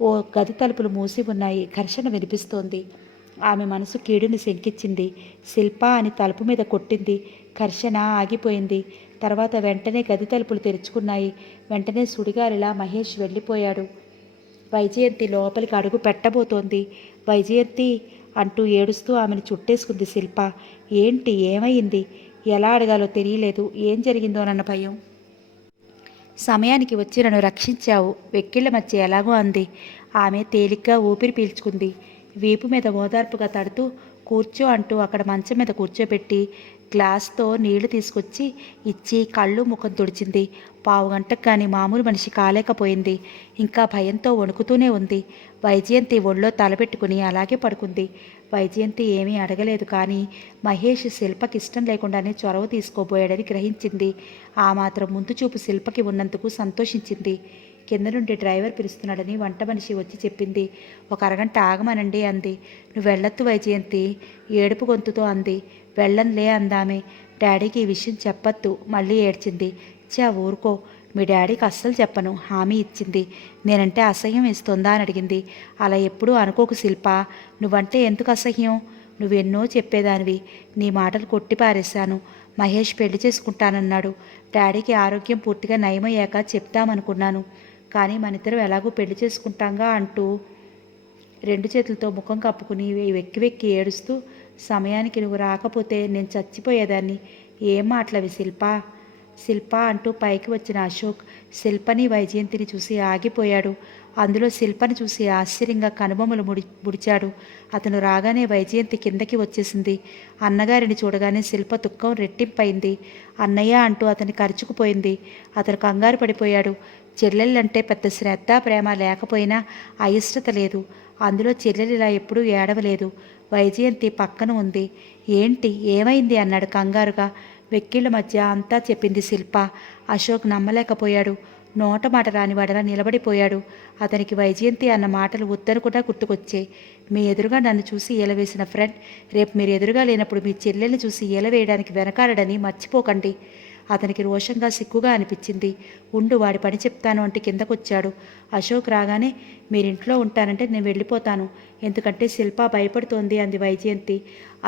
ఓ గది తలుపులు మూసి ఉన్నాయి. ఘర్షణ వినిపిస్తోంది. ఆమె మనసు కీడుని శంకించింది. శిల్ప అని తలుపు మీద కొట్టింది. ఘర్షణ ఆగిపోయింది. తర్వాత వెంటనే గది తలుపులు తెరుచుకున్నాయి. వెంటనే సుడిగాలిలా మహేష్ వెళ్ళిపోయాడు. వైజయంతి లోపలికి అడుగు పెట్టబోతోంది. వైజయంతి అంటూ ఏడుస్తూ ఆమెను చుట్టేసుకుంది శిల్ప. ఏంటి, ఏమైంది? ఎలా అడగాలో తెలియలేదు. ఏం జరిగిందోనన్న భయం. సమయానికి వచ్చి నన్ను రక్షించావు, వెక్కిళ్ళ మధ్య ఎలాగో అంది. ఆమె తేలిగ్గా ఊపిరి పీల్చుకుంది. వీపు మీద ఓదార్పుగా తడుతూ కూర్చో అంటూ అక్కడ మంచం మీద కూర్చోబెట్టి గ్లాస్తో నీళ్లు తీసుకొచ్చి ఇచ్చి కళ్ళు ముఖం తుడిచింది. పావుగంటకు కానీ మామూలు మనిషి కాలేకపోయింది. ఇంకా భయంతో వణుకుతూనే ఉంది. వైజయంతి ఒళ్ళో తలపెట్టుకుని అలాగే పడుకుంది. వైజయంతి ఏమీ అడగలేదు. కానీ మహేష్ శిల్పకి ఇష్టం లేకుండానే చొరవ తీసుకోబోయాడని గ్రహించింది. ఆ మాత్రం ముందు చూపు శిల్పకి ఉన్నందుకు సంతోషించింది. కింద నుండి డ్రైవర్ పిలుస్తున్నాడని వంట మనిషి వచ్చి చెప్పింది. ఒక అరగంట ఆగమనండి అంది. నువ్వు వెళ్ళొద్దు వైజయంతి, ఏడుపు గొంతుతో అంది. వెళ్ళంలే అందామె. డాడీకి ఈ విషయం చెప్పొద్దు, మళ్ళీ ఏడ్చింది. ఊరుకో, మీ డాడీకి అస్సలు చెప్పను, హామీ ఇచ్చింది. నేనంటే అసహ్యం వేస్తుందా అని అడిగింది. అలా ఎప్పుడూ అనుకోకు శిల్ప, నువ్వంటే ఎందుకు అసహ్యం? నువ్వెన్నో చెప్పేదానివి, నీ మాటలు కొట్టిపారేశాను. మహేష్ పెళ్లి చేసుకుంటానన్నాడు. డాడీకి ఆరోగ్యం పూర్తిగా నయమయ్యాక చెప్తామనుకున్నాను. కానీ మనిద్దరం ఎలాగో పెళ్లి చేసుకుంటాంగా అంటూ 2 చేతులతో ముఖం కప్పుకుని వెక్కి వెక్కి ఏడుస్తూ, సమయానికి నువ్వు రాకపోతే నేను చచ్చిపోయేదాన్ని. ఏం మాటలవి శిల్ప, శిల్ప అంటూ పైకి వచ్చిన అశోక్ శిల్పని వైజయంతిని చూసి ఆగిపోయాడు. అందులో శిల్పని చూసి ఆశ్చర్యంగా కనుబొమ్మలు ముడిచాడు. అతను రాగానే వైజయంతి కిందకి వచ్చేసింది. అన్నగారిని చూడగానే శిల్ప దుఃఖం రెట్టింపైంది. అన్నయ్య అంటూ అతన్ని కరుచుకుపోయింది. అతను కంగారు పడిపోయాడు. చెల్లెళ్ళంటే పెద్ద శ్రద్ధ ప్రేమ లేకపోయినా అయిష్టత లేదు. అందులో చెల్లెలు ఇలా ఎప్పుడూ ఏడవలేదు. వైజయంతి పక్కన ఉంది. ఏంటి, ఏమైంది అన్నాడు కంగారుగా. వెక్కిళ్ళ మధ్య అంతా చెప్పింది శిల్ప. అశోక్ నమ్మలేకపోయాడు. నోట మాట రానివాడలా నిలబడిపోయాడు. అతనికి వైజయంతి అన్న మాటలు వద్దనుకుండా గుర్తుకొచ్చాయి. మీ ఎదురుగా నన్ను చూసి ఏలవేసిన ఫ్రెండ్ రేపు మీరు ఎదురుగా లేనప్పుడు మీ చెల్లెల్ని చూసి ఏలవేయడానికి వెనకాడని మర్చిపోకండి. అతనికి రోషంగా సిగ్గుగా అనిపించింది. ఉండు, వాడి పని చెప్తాను అంటే కిందకొచ్చాడు. అశోక్ రాగానే మీరింట్లో ఉంటానంటే నేను వెళ్ళిపోతాను, ఎందుకంటే శిల్ప భయపడుతోంది అంది వైజయంతి.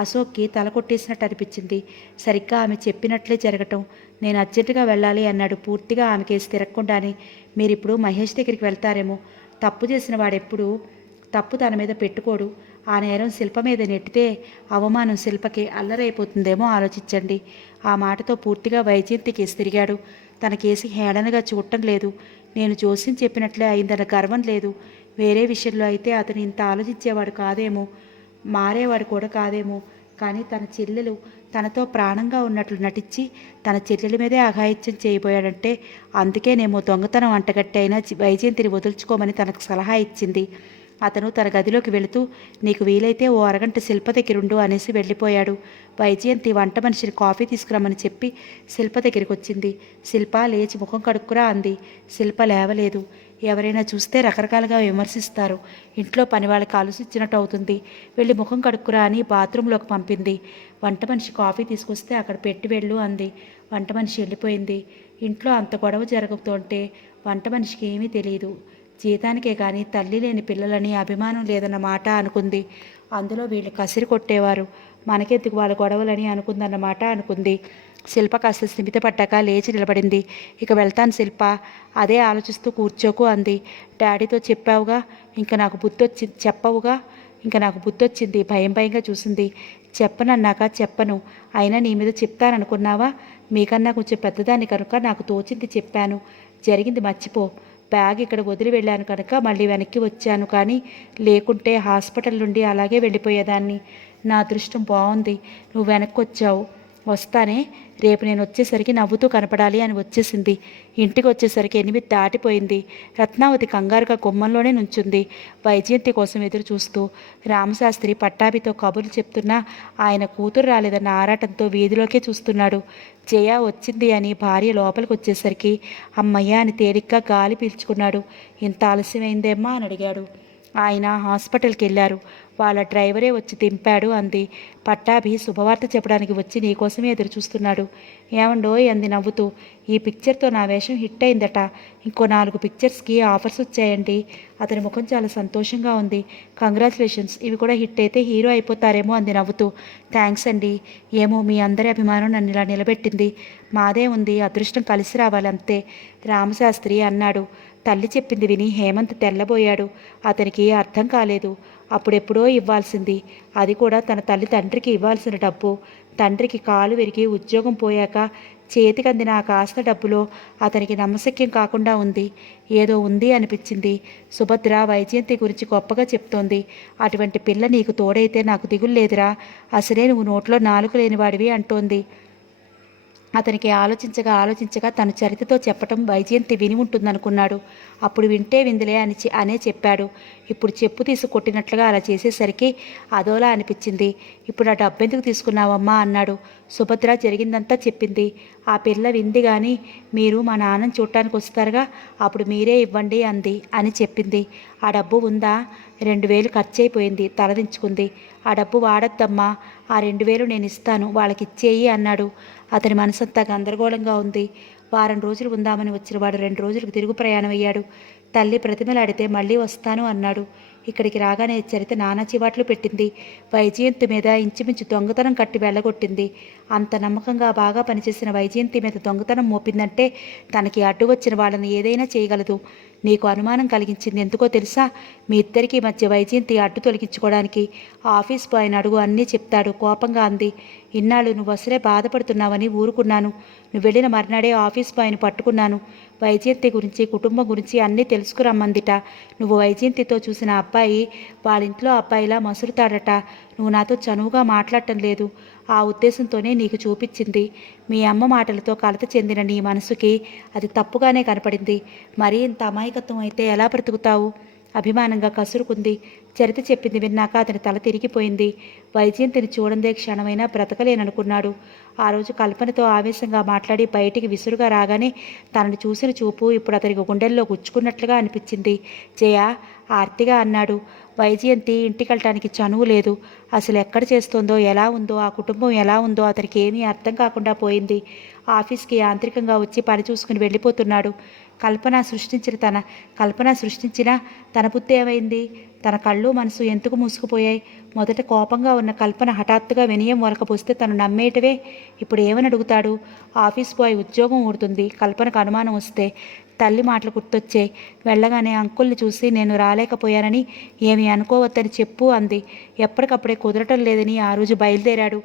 అశోక్కి తల కొట్టేసినట్టు అనిపించింది. సరిగ్గా ఆమె చెప్పినట్లే జరగటం. నేను అర్జెంటుగా వెళ్ళాలి అన్నాడు పూర్తిగా ఆమెకేసి తిరగకుండానే. మీరిప్పుడు మహేష్ దగ్గరికి వెళ్తారేమో. తప్పు చేసిన వాడెప్పుడు తప్పు తన మీద పెట్టుకోడు. ఆ నేరం శిల్ప మీద నెట్టితే అవమానం శిల్పకి అల్లరైపోతుందేమో ఆలోచించండి. ఆ మాటతో పూర్తిగా వైజయంతి కేసి తిరిగాడు. తన కేసి హేళనగా చూడటం లేదు. నేను జోస్యం చెప్పినట్లే అయిందన్న గర్వం లేదు. వేరే విషయంలో అయితే అతను ఇంత ఆలోచించేవాడు కాదేమో, మారేవాడు కూడా కాదేమో. కానీ తన చెల్లెలు తనతో ప్రాణంగా ఉన్నట్లు నటించి తన చెల్లెల మీదే అఘాయిత్యం చేయబోయాడంటే అందుకేనేమో దొంగతనం అంటగట్టి అయినా వైజయంతిని వదులుచుకోమని తనకు సలహా ఇచ్చింది. అతను తన గదిలోకి వెళుతూ నీకు వీలైతే ఓ అరగంట శిల్ప దగ్గరుండు అనేసి వెళ్ళిపోయాడు. వైజయంతి వంట మనిషిని కాఫీ తీసుకురమ్మని చెప్పి శిల్ప దగ్గరికి వచ్చింది. శిల్ప లేచి ముఖం కడుక్కురా అంది. శిల్ప లేవలేదు. ఎవరైనా చూస్తే రకరకాలుగా విమర్శిస్తారు. ఇంట్లో పని వాళ్ళకి ఆలోచించినట్టు అవుతుంది. వెళ్ళి ముఖం కడుక్కురా అని బాత్రూంలోకి పంపింది. వంట మనిషి కాఫీ తీసుకొస్తే అక్కడ పెట్టి వెళ్ళు అంది. వంట మనిషి వెళ్ళిపోయింది. ఇంట్లో అంత గొడవ జరుగుతుంటే వంట మనిషికి ఏమీ తెలియదు. జీతానికే కానీ తల్లి లేని పిల్లలని అభిమానం లేదన్న మాట అనుకుంది. అందులో వీళ్ళు కసిరి కొట్టేవారు, మనకెందుకు వాళ్ళ గొడవలని అనుకుందన్నమాట అనుకుంది. శిల్ప కాస్త స్థిమితపడ్డాక లేచి నిలబడింది. ఇక వెళ్తాను శిల్ప, అదే ఆలోచిస్తూ కూర్చోకు అంది. డాడీతో చెప్పావుగా, ఇంకా నాకు బుద్ధి వచ్చింది. భయం భయంగా చూసింది. చెప్పనన్నాక చెప్పను, అయినా నీ మీద చెప్తాననుకున్నావా? మీకన్నా కొంచెం పెద్దదాన్ని కనుక నాకు తోచింది చెప్పాను. జరిగింది మర్చిపో. బ్యాగ్ ఇక్కడ వదిలి వెళ్ళాను కనుక మళ్ళీ వెనక్కి వచ్చాను, కానీ లేకుంటే హాస్పిటల్ నుండి అలాగే వెళ్ళిపోయేదాన్ని. నా అదృష్టం బాగుంది, నువ్వు వెనక్కి వచ్చావు. వస్తానే, రేపు నేను వచ్చేసరికి నవ్వుతూ కనపడాలి అని వచ్చేసింది. ఇంటికి వచ్చేసరికి 8 దాటిపోయింది. రత్నావతి కంగారుగా గుమ్మంలోనే నుంచుంది, వైజయంతి కోసం ఎదురు చూస్తూ. రామశాస్త్రి పట్టాభితో కబుర్లు చెప్తున్నా ఆయన కూతురు రాలేదన్న ఆరాటంతో వీధిలోకే చూస్తున్నాడు. జయ వచ్చింది అని భార్య లోపలికి వచ్చేసరికి అమ్మయ్య అని తేలిగ్గా గాలి పీల్చుకున్నాడు. ఇంత ఆలస్యమైందేమ్మా అని అడిగాడు. ఆయన హాస్పిటల్కి వెళ్ళారు. వాళ్ళ డ్రైవరే వచ్చి దింపాడు అంది. పట్టాభి శుభవార్త చెప్పడానికి వచ్చి నీకోసమే ఎదురు చూస్తున్నాడు. ఏమండోయ్ అంది నవ్వుతూ. ఈ పిక్చర్తో నా వేషం హిట్ అయిందట. ఇంకో 4 పిక్చర్స్కి ఆఫర్స్ వచ్చాయండి. అతని ముఖం చాలా సంతోషంగా ఉంది. కంగ్రాచులేషన్స్, ఇవి కూడా హిట్ అయితే హీరో అయిపోతారేమో అంది నవ్వుతూ. థ్యాంక్స్ అండి. ఏమో మీ అందరి అభిమానం నన్ను ఇలా నిలబెట్టింది. మాదే ఉంది, అదృష్టం కలిసి రావాలి అంతే రామశాస్త్రి అన్నాడు. తల్లి చెప్పింది విని హేమంత్ తెల్లబోయాడు. అతనికి అర్థం కాలేదు. అప్పుడెప్పుడో ఇవ్వాల్సింది, అది కూడా తన తల్లి తండ్రికి ఇవ్వాల్సిన డబ్బు. తండ్రికి కాలు విరిగి ఉద్యోగం పోయాక చేతికందిన ఆ కాస్త డబ్బులో అతనికి నమ్మశక్యం కాకుండా ఉంది. ఏదో ఉంది అనిపించింది. సుభద్ర వైజయంతి గురించి గొప్పగా చెప్తోంది. అటువంటి పిల్ల నీకు తోడైతే నాకు దిగులు లేదురా. అసలే నువ్వు నోట్లో నాలుక లేనివాడివి అంటోంది. అతనికి ఆలోచించగా తను చరితతో చెప్పటం వైజయంతి విని ఉంటుందనుకున్నాడు. అప్పుడు వింటే విందులే అనే చెప్పాడు. ఇప్పుడు చెప్పు తీసి కొట్టినట్లుగా అలా చేసేసరికి అదోలా అనిపించింది. ఇప్పుడు ఆ డబ్బెందుకు తీసుకున్నావమ్మా అన్నాడు. సుభద్ర జరిగిందంతా చెప్పింది. ఆ పిల్ల వింది కానీ మీరు మా నాన్నని చూడటానికి వస్తారుగా, అప్పుడు మీరే ఇవ్వండి అంది అని చెప్పింది. ఆ డబ్బు ఉందా? 2000 ఖర్చు అయిపోయింది. తలదించుకుంది. ఆ డబ్బు వాడద్దమ్మా, ఆ 2000 నేను ఇస్తాను, వాళ్ళకి ఇచ్చేయి అన్నాడు. అతని మనసంతా గందరగోళంగా ఉంది. వారం రోజులు ఉందామని వచ్చిన వాడు 2 రోజులకు తిరుగు ప్రయాణం అయ్యాడు. తల్లి ప్రతిమలాడితే మళ్ళీ వస్తాను అన్నాడు. ఇక్కడికి రాగానే చరిత నానా చివాట్లు పెట్టింది. వైజయంతి మీద ఇంచుమించు దొంగతనం కట్టి వెళ్ళగొట్టింది. అంత నమ్మకంగా బాగా పనిచేసిన వైజయంతి మీద దొంగతనం మోపిందంటే తనకి అడ్డు వచ్చిన వాళ్ళని ఏదైనా చేయగలదు. నీకు అనుమానం కలిగించింది ఎందుకో తెలుసా? మీ ఇద్దరికీ మధ్య వైజయంతి అడ్డు తొలగించుకోవడానికి ఆఫీస్ బాయ్ని అడుగు, అన్నీ చెప్తాడు కోపంగా అంది. ఇన్నాళ్ళు నువ్వు అసలే బాధపడుతున్నావని ఊరుకున్నాను. నువ్వు వెళ్ళిన మర్నాడే ఆఫీస్ బాయ్ని పట్టుకున్నాను. వైజయంతి గురించి, కుటుంబం గురించి అన్నీ తెలుసుకురమ్మందిట. నువ్వు వైజయంతితో చూసిన అబ్బాయి వాళ్ళ ఇంట్లో అబ్బాయిలా మసులుతాడట. నువ్వు నాతో చనువుగా మాట్లాడటం లేదు. ఆ ఉద్దేశంతోనే నీకు చూపించింది. మీ అమ్మ మాటలతో కలత చెందిన నీ మనసుకి అది తప్పుగానే కనపడింది. మరీ ఇంత అమాయకత్వం అయితే ఎలా బ్రతుకుతావు? అభిమానంగా కసురుకుంది. చరిత చెప్పింది విన్నాక అతని తల తిరిగిపోయింది. వైజయంతిని చూడందే క్షణమైనా బ్రతకలేననుకున్నాడు. ఆ రోజు కల్పనతో ఆవేశంగా మాట్లాడి బయటికి విసురుగా రాగానే తనని చూసిన చూపు ఇప్పుడు అతనికి గుండెల్లో గుచ్చుకున్నట్లుగా అనిపించింది. జయ ఆర్తిగా అన్నాడు. వైజయంతి ఇంటికెళ్ళటానికి చనువు లేదు. అసలు ఎక్కడ చేస్తోందో, ఎలా ఉందో, ఆ కుటుంబం ఎలా ఉందో అతనికి ఏమీ అర్థం కాకుండా పోయింది. ఆఫీస్కి యాంత్రికంగా వచ్చి పని చూసుకుని వెళ్ళిపోతున్నాడు. కల్పన సృష్టించిన తన బుద్ధి ఏమైంది? తన కళ్ళు మనసు ఎందుకు మూసుకుపోయాయి? మొదట కోపంగా ఉన్న కల్పన హఠాత్తుగా వినయం వలకపోస్తే తను నమ్మేటవే. ఇప్పుడు ఏమని అడుగుతాడు? ఆఫీస్ బాయ్ ఉద్యోగం ఊడుతుంది. కల్పనకు అనుమానం వస్తే తల్లి మాటలు గుర్తొచ్చాయి. వెళ్ళగానే అంకుల్ని చూసి నేను రాలేకపోయానని ఏమీ అనుకోవద్దని చెప్పు అంది. ఎప్పటికప్పుడే కుదరటం లేదని ఆ రోజు బయలుదేరాడు.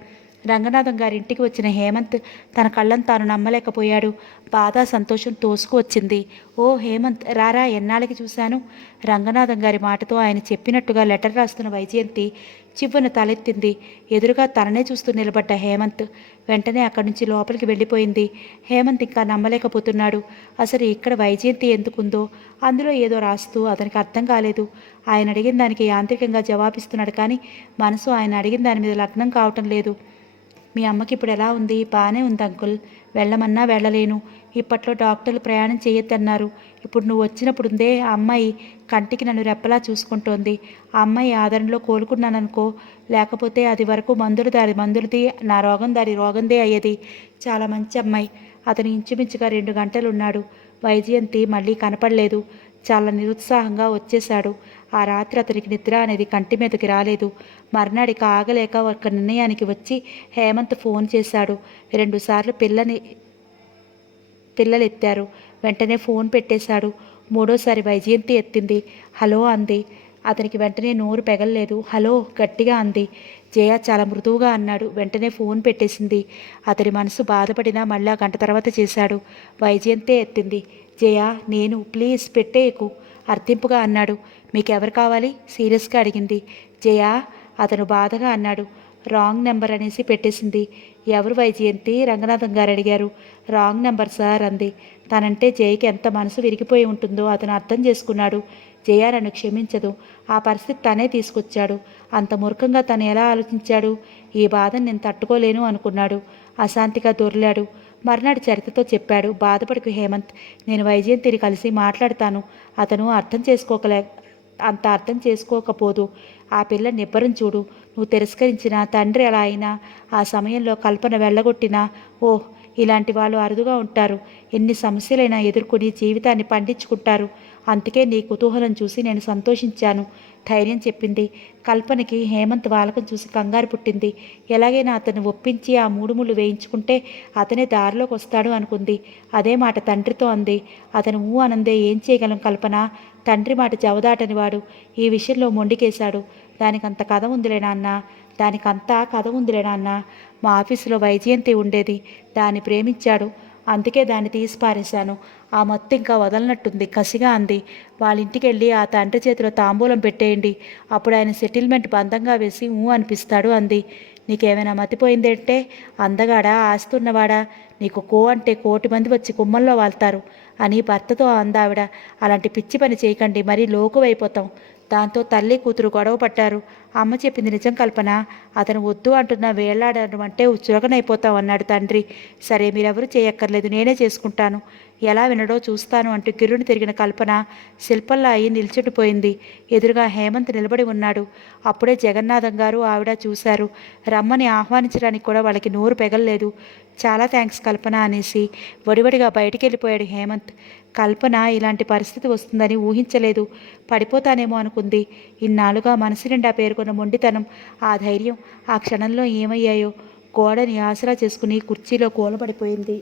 రంగనాథం గారి ఇంటికి వచ్చిన హేమంత్ తన కళ్ళను తాను నమ్మలేకపోయాడు. బాధ సంతోషం తోసుకు వచ్చింది. ఓ హేమంత్ రారా, ఎన్నాళ్ళకి చూశాను. రంగనాథం గారి మాటతో ఆయన చెప్పినట్టుగా లెటర్ రాస్తున్న వైజయంతి చివ్వున తలెత్తింది. ఎదురుగా తననే చూస్తూ నిలబడ్డ హేమంత్ వెంటనే అక్కడి నుంచి లోపలికి వెళ్ళిపోయింది. హేమంత్ ఇంకా నమ్మలేకపోతున్నాడు. అసలు ఇక్కడ వైజయంతి ఎందుకుందో అందులో ఏదో రాస్తూ అతనికి అర్థం కాలేదు. ఆయన అడిగిన దానికి యాంత్రికంగా జవాబిస్తున్నాడు కానీ మనసు ఆయన అడిగిన దాని మీద లగ్నం కావటం లేదు. మీ అమ్మకి ఇప్పుడు ఎలా ఉంది? బాగానే ఉంది అంకుల్. వెళ్ళమన్నా వెళ్ళలేను. ఇప్పట్లో డాక్టర్లు ప్రయాణం చేయొద్దన్నారు. ఇప్పుడు నువ్వు వచ్చినప్పుడుందే ఆ అమ్మాయి కంటికి నన్ను రెప్పలా చూసుకుంటోంది. ఆ అమ్మాయి ఆదరణలో కోలుకున్నాననుకో, లేకపోతే అది వరకు మందులది, నా రోగందే అయ్యేది. చాలా మంచి అమ్మాయి. అతను ఇంచుమించుగా 2 గంటలు ఉన్నాడు. వైజయంతి మళ్ళీ కనపడలేదు. చాలా నిరుత్సాహంగా వచ్చేశాడు. ఆ రాత్రి అతనికి నిద్ర అనేది కంటి మీదకి రాలేదు. మర్నాడికి ఆగలేక ఒక నిర్ణయానికి వచ్చి హేమంత్ ఫోన్ చేశాడు. 2 సార్లు పిల్లలు ఎత్తారు. వెంటనే ఫోన్ పెట్టేశాడు. 3వసారి వైజయంతి ఎత్తింది. హలో అంది. అతనికి వెంటనే నోరు పెగల్లేదు. హలో గట్టిగా అంది. జయ చాలా మృదువుగా అన్నాడు. వెంటనే ఫోన్ పెట్టేసింది. అతని మనసు బాధపడినా మళ్ళా గంట తర్వాత చేశాడు. వైజయంతే ఎత్తింది. జయ నేను, ప్లీజ్ పెట్టేయకు అర్థింపుగా అన్నాడు. మీకెవరు కావాలి? సీరియస్గా అడిగింది. జయ అతను బాధగా అన్నాడు. రాంగ్ నెంబర్ అనేసి పెట్టేసింది. ఎవరు వైజయంతి? రంగనాథం గారు అడిగారు. రాంగ్ నెంబర్ సార్ అంది. తనంటే జయకి ఎంత మనసు విరిగిపోయి ఉంటుందో అతను అర్థం చేసుకున్నాడు. జయ నన్ను క్షమించదు. ఆ పరిస్థితి తనే తీసుకొచ్చాడు. అంత మూర్ఖంగా తను ఎలా ఆలోచించాడు? ఈ బాధను నేను తట్టుకోలేను అనుకున్నాడు. అశాంతిగా దొర్లాడు. మర్నాడు చరితతో చెప్పాడు. బాధపడకు హేమంత్, నేను వైజయంతిని కలిసి మాట్లాడతాను. అతను అంత అర్థం చేసుకోకపోదు. ఆ పిల్ల నిబ్బరం చూడు. నువ్వు తిరస్కరించిన తండ్రి అలా అయినా ఆ సమయంలో కల్పన వెళ్ళగొట్టినా ఓహ్, ఇలాంటి వాళ్ళు అరుదుగా ఉంటారు. ఎన్ని సమస్యలైనా ఎదుర్కొని జీవితాన్ని పండించుకుంటారు. అందుకే నీ కుతూహలం చూసి నేను సంతోషించాను, ధైర్యం చెప్పింది. కల్పనకి హేమంత్ వాలకం చూసి కంగారు పుట్టింది. ఎలాగైనా అతన్ని ఒప్పించి ఆ మూడుముళ్ళు వేయించుకుంటే అతనే దారిలోకి వస్తాడు అనుకుంది. అదే మాట తండ్రితో అంది. అతను ఊ అనందే ఏం చేయగలం కల్పన? తండ్రి మాట జవదాటని వాడు ఈ విషయంలో మొండికేశాడు. దానికంత కథ ఉందిలే నాన్న, దానికంతా కథ ఉందిలే నాన్న. మా ఆఫీసులో వైజయంతి ఉండేది, దాన్ని ప్రేమించాడు. అందుకే దాన్ని తీసి పారేశాను. ఆ మత్తు ఇంకా వదలనట్టుంది, కసిగా అంది. వాళ్ళ ఇంటికి వెళ్ళి ఆ తండ్రి చేతిలో తాంబూలం పెట్టేయండి. అప్పుడు ఆయన సెటిల్మెంట్ బంధంగా వేసి ఊ అనిపిస్తాడు అంది. నీకేమైనా మతిపోయిందేంటే? అందగాడా, ఆస్తున్నవాడా? నీకు కో అంటే 1,000,000 మంది వచ్చి కుమ్మంలో వాళ్తారు అని భర్తతో అందావిడ. అలాంటి పిచ్చి పని చేయకండి, మరీ లోకువైపోతాం. దాంతో తల్లి కూతురు గొడవ పడ్డారు. అమ్మ చెప్పింది నిజం కల్పన. అతను వద్దు అంటున్నా వేళ్లాడడం అంటే చులకనైపోతాం అన్నాడు తండ్రి. సరే, మీరెవరూ చేయక్కర్లేదు, నేనే చేసుకుంటాను. ఎలా వినడో చూస్తాను అంటూ గిర్రును తిరిగిన కల్పన శిల్పంలా అయి నిల్చుండిపోయింది. ఎదురుగా హేమంత్ నిలబడి ఉన్నాడు. అప్పుడే జగన్నాథం గారు ఆవిడ చూశారు. రమ్మని ఆహ్వానించడానికి కూడా వాళ్ళకి నోరు పెగల్లేదు. చాలా థ్యాంక్స్ కల్పన అనేసి వడివడిగా బయటికి వెళ్ళిపోయాడు హేమంత్. కల్పన ఇలాంటి పరిస్థితి వస్తుందని ఊహించలేదు. పడిపోతానేమో అనుకుంది. ఇన్నాళ్ళుగా మనసు నిండా పేర్కొన్న మొండితనం, ఆ ధైర్యం ఆ క్షణంలో ఏమయ్యాయో? గోడని ఆసరా చేసుకుని కుర్చీలో కూలబడిపోయింది.